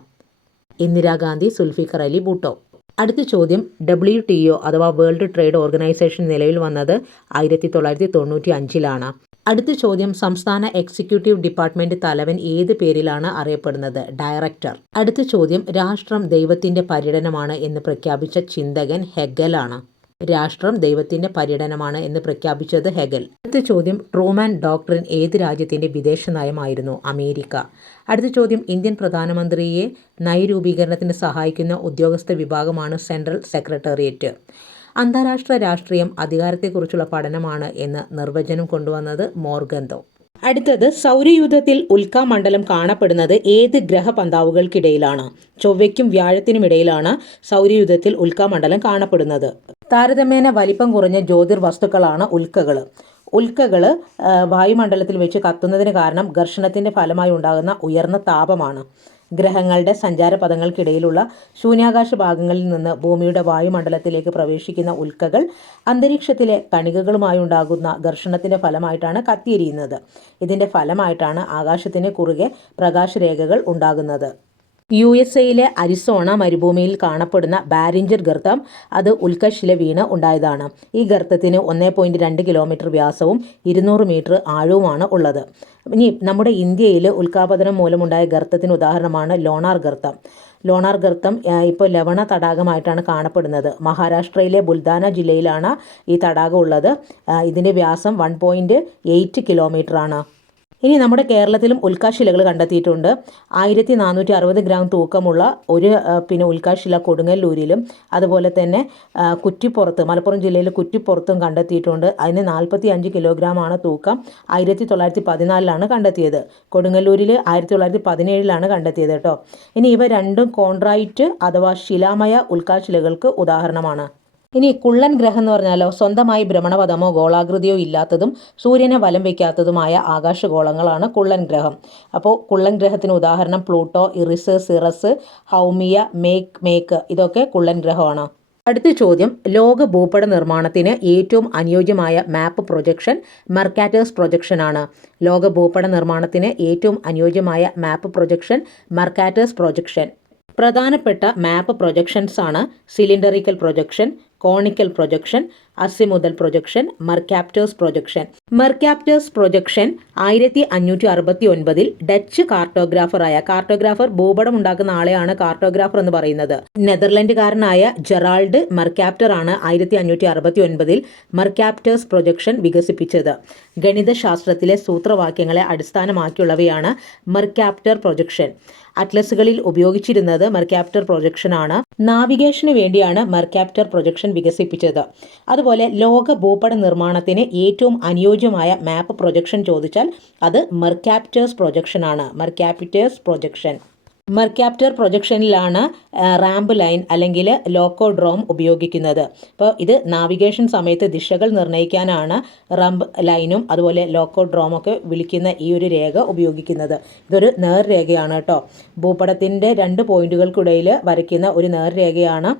ഇന്ദിരാഗാന്ധി സുൽഫിക്കർ അലി ബൂട്ടോ അടുത്ത ചോദ്യം ഡബ്ല്യു ടി ഒ അഥവാ വേൾഡ് ട്രേഡ് ഓർഗനൈസേഷൻ നിലവിൽ വന്നത് ആയിരത്തി തൊള്ളായിരത്തി തൊണ്ണൂറ്റി അഞ്ചിലാണ് അടുത്ത ചോദ്യം സംസ്ഥാന എക്സിക്യൂട്ടീവ് ഡിപ്പാർട്ട്മെന്റ് തലവൻ ഏത് പേരിലാണ് അറിയപ്പെടുന്നത്? ഡയറക്ടർ. അടുത്ത ചോദ്യം രാഷ്ട്രം ദൈവത്തിന്റെ പര്യടനമാണ് എന്ന് പ്രഖ്യാപിച്ച ചിന്തകൻ ഹെഗലാണ്. രാഷ്ട്രം ദൈവത്തിന്റെ പര്യടനമാണ് എന്ന് പ്രഖ്യാപിച്ചത് ഹെഗൽ. അടുത്ത ചോദ്യം ട്രൂമാൻ ഡോക്ടറിൻ ഏത് രാജ്യത്തിന്റെ വിദേശ നയമായിരുന്നു അമേരിക്ക? അടുത്ത ചോദ്യം ഇന്ത്യൻ പ്രധാനമന്ത്രിയെ നയരൂപീകരണത്തിന് സഹായിക്കുന്ന ഉദ്യോഗസ്ഥ വിഭാഗമാണ് സെൻട്രൽ സെക്രട്ടേറിയറ്റ്. അന്താരാഷ്ട്ര രാഷ്ട്രീയം അധികാരത്തെക്കുറിച്ചുള്ള പഠനമാണ് എന്ന് നിർവചനം കൊണ്ടുവന്നത് മോർഗന്തോ. അടുത്തത് സൗരയൂഥത്തിൽ ഉൽക്കാമണ്ഡലം കാണപ്പെടുന്നത് ഏത് ഗ്രഹപന്താവുകൾക്കിടയിലാണ്? ചൊവ്വയ്ക്കും വ്യാഴത്തിനും ഇടയിലാണ് സൗരയൂഥത്തിൽ ഉൽക്കാമണ്ഡലം കാണപ്പെടുന്നത്. താരതമ്യേന വലിപ്പം കുറഞ്ഞ ജ്യോതിർവസ്തുക്കളാണ് ഉൽക്കകൾ. ഉൽക്കകൾ വായുമണ്ഡലത്തിൽ വെച്ച് കത്തുന്നതിന് കാരണം ഘർഷണത്തിന്റെ ഫലമായി ഉണ്ടാകുന്ന ഉയർന്ന താപമാണ്. ഗ്രഹങ്ങളുടെ സഞ്ചാരപഥങ്ങൾക്കിടയിലുള്ള ശൂന്യാകാശ ഭാഗങ്ങളിൽ നിന്ന് ഭൂമിയുടെ വായുമണ്ഡലത്തിലേക്ക് പ്രവേശിക്കുന്ന ഉൽക്കകൾ അന്തരീക്ഷത്തിലെ കണികകളുമായി ഉണ്ടാകുന്ന ഘർഷണത്തിന്റെ ഫലമായിട്ടാണ് കത്തിയെരിയുന്നത്. ഇതിന്റെ ഫലമായിട്ടാണ് ആകാശത്തിന് കുറുകെ പ്രകാശരേഖകൾ ഉണ്ടാകുന്നത്. യു എസ് എയിലെ അരിസോണ മരുഭൂമിയിൽ കാണപ്പെടുന്ന ബാരിഞ്ചർ ഗർത്തം അത് ഉൽക്കശില വീണ് ഉണ്ടായതാണ്. ഈ ഗർത്തത്തിന് ഒന്നേ പോയിന്റ് രണ്ട് കിലോമീറ്റർ വ്യാസവും ഇരുന്നൂറ് മീറ്റർ ആഴവുമാണ് ഉള്ളത്. ഇനി നമ്മുടെ ഇന്ത്യയിൽ ഉൽക്കാപതനം മൂലമുണ്ടായ ഗർത്തത്തിന് ഉദാഹരണമാണ് ലോണാർ ഗർത്തം. ലോണാർ ഗർത്തം ഇപ്പോൾ ലവണ തടാകമായിട്ടാണ് കാണപ്പെടുന്നത്. മഹാരാഷ്ട്രയിലെ ബുൽദാന ജില്ലയിലാണ് ഈ തടാകം ഉള്ളത്. ഇതിന്റെ വ്യാസം വൺ പോയിന്റ് എയ്റ്റ് കിലോമീറ്ററാണ് ഇനി നമ്മുടെ കേരളത്തിലും ഉൽക്കാശിലകൾ കണ്ടെത്തിയിട്ടുണ്ട്. ആയിരത്തി നാനൂറ്റി അറുപത് ഗ്രാം തൂക്കമുള്ള ഒരു പിന്നെ ഉൽക്കാശില കൊടുങ്ങല്ലൂരിലും അതുപോലെ തന്നെ കുറ്റിപ്പുറത്ത് മലപ്പുറം ജില്ലയിൽ കുറ്റിപ്പുറത്തും കണ്ടെത്തിയിട്ടുണ്ട്. അതിന് നാൽപ്പത്തി അഞ്ച് കിലോഗ്രാമാണ് തൂക്കം. ആയിരത്തി തൊള്ളായിരത്തി പതിനാലിലാണ് കണ്ടെത്തിയത്. കൊടുങ്ങല്ലൂരിൽ ആയിരത്തി തൊള്ളായിരത്തി പതിനേഴിലാണ് കണ്ടെത്തിയത് കേട്ടോ. ഇനി ഇവ രണ്ടും കോൺട്രൈറ്റ് അഥവാ ശിലാമയ ഉൽക്കാശിലകൾക്ക് ഉദാഹരണമാണ്. ഇനി കുള്ളൻ ഗ്രഹം എന്ന് പറഞ്ഞാലോ സ്വന്തമായി ഭ്രമണപഥമോ ഗോളാകൃതിയോ ഇല്ലാത്തതും സൂര്യനെ വലം വയ്ക്കാത്തതുമായ ആകാശഗോളങ്ങളാണ് കുള്ളൻ ഗ്രഹം. അപ്പോൾ കുള്ളൻ ഗ്രഹത്തിന് ഉദാഹരണം Pluto Eris Ceres Haumea Makemake ഇതൊക്കെ കുള്ളൻ ഗ്രഹമാണ്. അടുത്ത ചോദ്യം ലോക ഭൂപട നിർമ്മാണത്തിന് ഏറ്റവും അനുയോജ്യമായ മാപ്പ് പ്രൊജക്ഷൻ മർക്കാറ്റേഴ്സ് പ്രൊജക്ഷൻ ആണ്. ലോക ഭൂപട നിർമ്മാണത്തിന് ഏറ്റവും അനുയോജ്യമായ മാപ്പ് പ്രൊജക്ഷൻ മർക്കാറ്റേഴ്സ് പ്രൊജക്ഷൻ പ്രധാനപ്പെട്ട മാപ്പ് പ്രൊജക്ഷൻസ് ആണ് cylindrical projection conical projection azimuthal projection Mercator's projection Mercator's projection. ആയിരത്തി അഞ്ഞൂറ്റി അറുപത്തി ഒൻപതിൽ ഡച്ച് കാർട്ടോഗ്രാഫറായ കാർട്ടോഗ്രാഫർ ഭൂപടം ഉണ്ടാക്കുന്ന ആളെയാണ് കാർട്ടോഗ്രാഫർ എന്ന് പറയുന്നത്. നെതർലൻഡുകാരനായ ജെറാൾഡ് മർക്യാപ്റ്റർ ആണ് ആയിരത്തി അഞ്ഞൂറ്റി അറുപത്തി ഒൻപതിൽ മർക്യാപ്റ്റേഴ്സ് പ്രൊജക്ഷൻ വികസിപ്പിച്ചത്. ഗണിതശാസ്ത്രത്തിലെ സൂത്രവാക്യങ്ങളെ അടിസ്ഥാനമാക്കിയുള്ളവയാണ് മർക്യാപ്റ്റർ പ്രൊജക്ഷൻ. അറ്റ്ലസുകളിൽ ഉപയോഗിച്ചിരുന്നത് മെർക്യാപ്റ്റർ പ്രൊജക്ഷനാണ്. നാവിഗേഷന് വേണ്ടിയാണ് മെർക്യാപ്റ്റർ പ്രൊജക്ഷൻ വികസിപ്പിച്ചത്. അതുപോലെ ലോക ഭൂപട നിർമ്മാണത്തിന് ഏറ്റവും അനുയോജ്യമായ മാപ്പ് പ്രൊജക്ഷൻ ചോദിച്ചാൽ അത് മെർക്യാപ്റ്റേഴ്സ് പ്രൊജക്ഷനാണ്. Mercator's projection. മെർക്യാപ്റ്റർ പ്രൊജക്ഷനിലാണ് റാമ്പ് ലൈൻ അല്ലെങ്കിൽ ലോക്കോഡ്രോം ഉപയോഗിക്കുന്നത്. അപ്പോൾ ഇത് നാവിഗേഷൻ സമയത്ത് ദിശകൾ നിർണയിക്കാനാണ് റംബ് ലൈനും അതുപോലെ ലോക്കോഡ്രോം ഒക്കെ വിളിക്കുന്ന ഈ ഒരു രേഖ ഉപയോഗിക്കുന്നത്. ഇതൊരു നേർരേഖയാണ് കേട്ടോ. ഭൂപടത്തിന്റെ രണ്ട് പോയിന്റുകൾക്കിടയിൽ വരയ്ക്കുന്ന ഒരു നേർരേഖയാണ്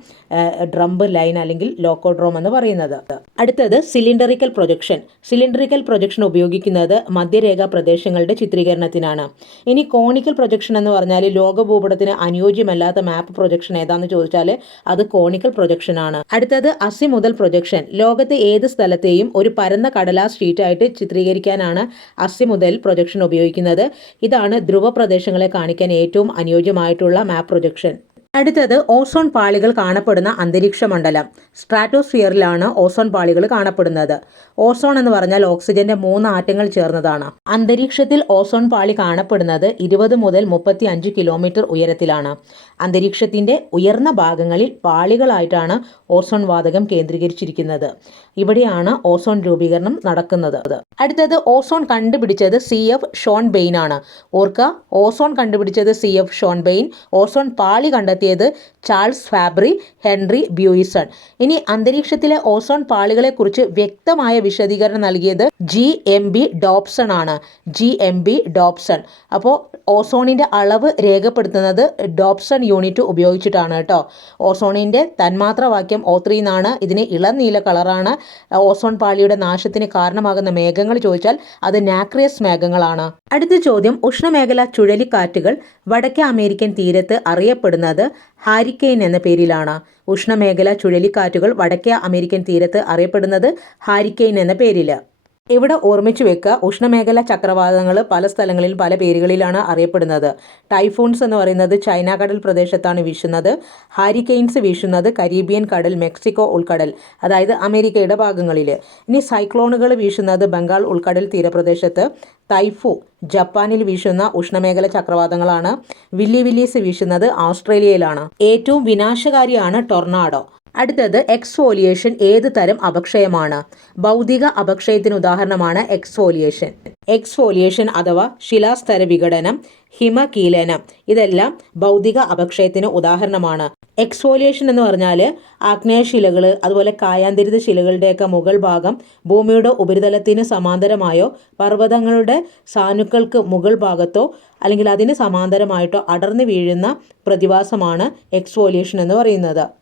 ഡ്രംബ് ലൈൻ അല്ലെങ്കിൽ ലോക്കോഡ്രോം എന്ന് പറയുന്നത്. അടുത്തത് സിലിണ്ടറിക്കൽ പ്രൊജക്ഷൻ സിലിണ്ടറിക്കൽ പ്രൊജക്ഷൻ ഉപയോഗിക്കുന്നത് മധ്യരേഖ പ്രദേശങ്ങളുടെ ചിത്രീകരണത്തിനാണ്. ഇനി കോണിക്കൽ പ്രൊജക്ഷൻ എന്ന് പറഞ്ഞാൽ ലോക ഭൂപടത്തിന് അനുയോജ്യമല്ലാത്ത മാപ്പ് പ്രൊജക്ഷൻ ഏതാന്ന് ചോദിച്ചാൽ അത് കോണിക്കൽ പ്രൊജക്ഷൻ ആണ്. അടുത്തത് അസി മുതൽ പ്രൊജക്ഷൻ ലോകത്തെ ഏത് സ്ഥലത്തെയും ഒരു പരന്ന കടലാസ് ഷീറ്റായിട്ട് ചിത്രീകരിക്കാനാണ് അസി മുതൽ പ്രൊജക്ഷൻ ഉപയോഗിക്കുന്നത്. ഇതാണ് ധ്രുവ പ്രദേശങ്ങളെ കാണിക്കാൻ ഏറ്റവും അനുയോജ്യമായിട്ടുള്ള മാപ്പ് പ്രൊജക്ഷൻ അടുത്തത് ഓസോൺ പാളികൾ കാണപ്പെടുന്ന അന്തരീക്ഷ മണ്ഡലം. സ്ട്രാറ്റോസ്ഫിയറിലാണ് ഓസോൺ പാളികൾ കാണപ്പെടുന്നത്. ഓസോൺ എന്ന് പറഞ്ഞാൽ ഓക്സിജന്റെ മൂന്ന് ആറ്റങ്ങൾ ചേർന്നതാണ്. അന്തരീക്ഷത്തിൽ ഓസോൺ പാളി കാണപ്പെടുന്നത് ഇരുപത് മുതൽ മുപ്പത്തി അഞ്ച് കിലോമീറ്റർ ഉയരത്തിലാണ്. അന്തരീക്ഷത്തിന്റെ ഉയർന്ന ഭാഗങ്ങളിൽ പാളികളായിട്ടാണ് ഓസോൺ വാതകം കേന്ദ്രീകരിച്ചിരിക്കുന്നത്. ഇവിടെയാണ് ഓസോൺ രൂപീകരണം നടക്കുന്നത്. അടുത്തത് ഓസോൺ കണ്ടുപിടിച്ചത് സി എഫ് ഷോൺ ബെയിൻ ആണ് ഓർക്കുക ഓസോൺ കണ്ടുപിടിച്ചത് സി എഫ് ഷോൺ ബെയിൻ ഓസോൺ പാളി കണ്ടെത്തിയത് ചാൾസ് ഫാബ്രി ഹെൻറി ബ്യൂയിസൺ. ഇനി അന്തരീക്ഷത്തിലെ ഓസോൺ പാളികളെക്കുറിച്ച് വ്യക്തമായ വിശദീകരണം നൽകിയത് ജി എം ബി ഡോപ്സൺ ആണ്. ജി എം ബി ഡോപ്സൺ അപ്പോൾ ഓസോണിന്റെ അളവ് രേഖപ്പെടുത്തുന്നത് ഡോപ്സൺ യൂണിറ്റ് ഉപയോഗിച്ചിട്ടാണ് കേട്ടോ. ഓസോണിന്റെ തന്മാത്രവാക്യം ഓ ത്രീ എന്നാണ്. ഇതിന് ഇളനീല കളറാണ്. ഓസോൺ പാളിയുടെ നാശത്തിന് കാരണമാകുന്ന മേഘങ്ങൾ ചോദിച്ചാൽ അത് നാക്രിയസ് മേഘങ്ങളാണ്. അടുത്ത ചോദ്യം ഉഷ്ണമേഖലാ ചുഴലിക്കാറ്റുകൾ വടക്കേ അമേരിക്കൻ തീരത്ത് അറിയപ്പെടുന്നത് ഹാരിക്കെയിൻ എന്ന പേരിലാണ്. ഉഷ്ണമേഖല ചുഴലിക്കാറ്റുകൾ വടക്കേ അമേരിക്കൻ തീരത്ത് അറിയപ്പെടുന്നത് ഹാരിക്കെയിൻ എന്ന പേരിൽ ഇവിടെ ഓർമ്മിച്ചു വെക്കുക ഉഷ്ണമേഖല ചക്രവാതങ്ങൾ പല സ്ഥലങ്ങളിൽ പല പേരുകളിലാണ് അറിയപ്പെടുന്നത്. ടൈഫൂൺസ് എന്ന് പറയുന്നത് ചൈന കടൽ പ്രദേശത്താണ് വീശുന്നത്. ഹാരിക്കെയിൻസ് വീശുന്നത് കരീബിയൻ കടൽ മെക്സിക്കോ ഉൾക്കടൽ അതായത് അമേരിക്കയുടെ ഭാഗങ്ങളിൽ ഇനി സൈക്ലോണുകൾ വീശുന്നത് ബംഗാൾ ഉൾക്കടൽ തീരപ്രദേശത്ത്. തൈഫു ജപ്പാനിൽ വീശുന്ന ഉഷ്ണമേഖല ചക്രവാതങ്ങളാണ്. വില്ലി വില്ലീസ് വീശുന്നത് ഓസ്ട്രേലിയയിലാണ് ഏറ്റവും വിനാശകാരിയാണ് ടൊർണാഡോ. അടുത്തത് എക്സ്ഫോലിയേഷൻ ഏത് തരം അപക്ഷയമാണ്? ഭൗതിക അപക്ഷയത്തിന് ഉദാഹരണമാണ് എക്സ്ഫോലിയേഷൻ എക്സ്ഫോലിയേഷൻ അഥവാ ശിലാസ്തര വിഘടനം ഹിമകീലനം ഇതെല്ലാം ഭൗതിക അപക്ഷയത്തിന് ഉദാഹരണമാണ്. എക്സ്ഫോലിയേഷൻ എന്ന് പറഞ്ഞാൽ ആഗ്നേയശിലകൾ അതുപോലെ കായാന്തരിത ശിലകളുടെയൊക്കെ മുകൾ ഭാഗം ഭൂമിയുടെ ഉപരിതലത്തിന് സമാന്തരമായോ പർവതങ്ങളുടെ സാനുക്കൾക്ക് മുകൾ ഭാഗത്തോ അല്ലെങ്കിൽ അതിന് സമാന്തരമായിട്ടോ അടർന്നു വീഴുന്ന പ്രതിഭാസമാണ് എക്സ്ഫോലിയേഷൻ എന്ന് പറയുന്നത്.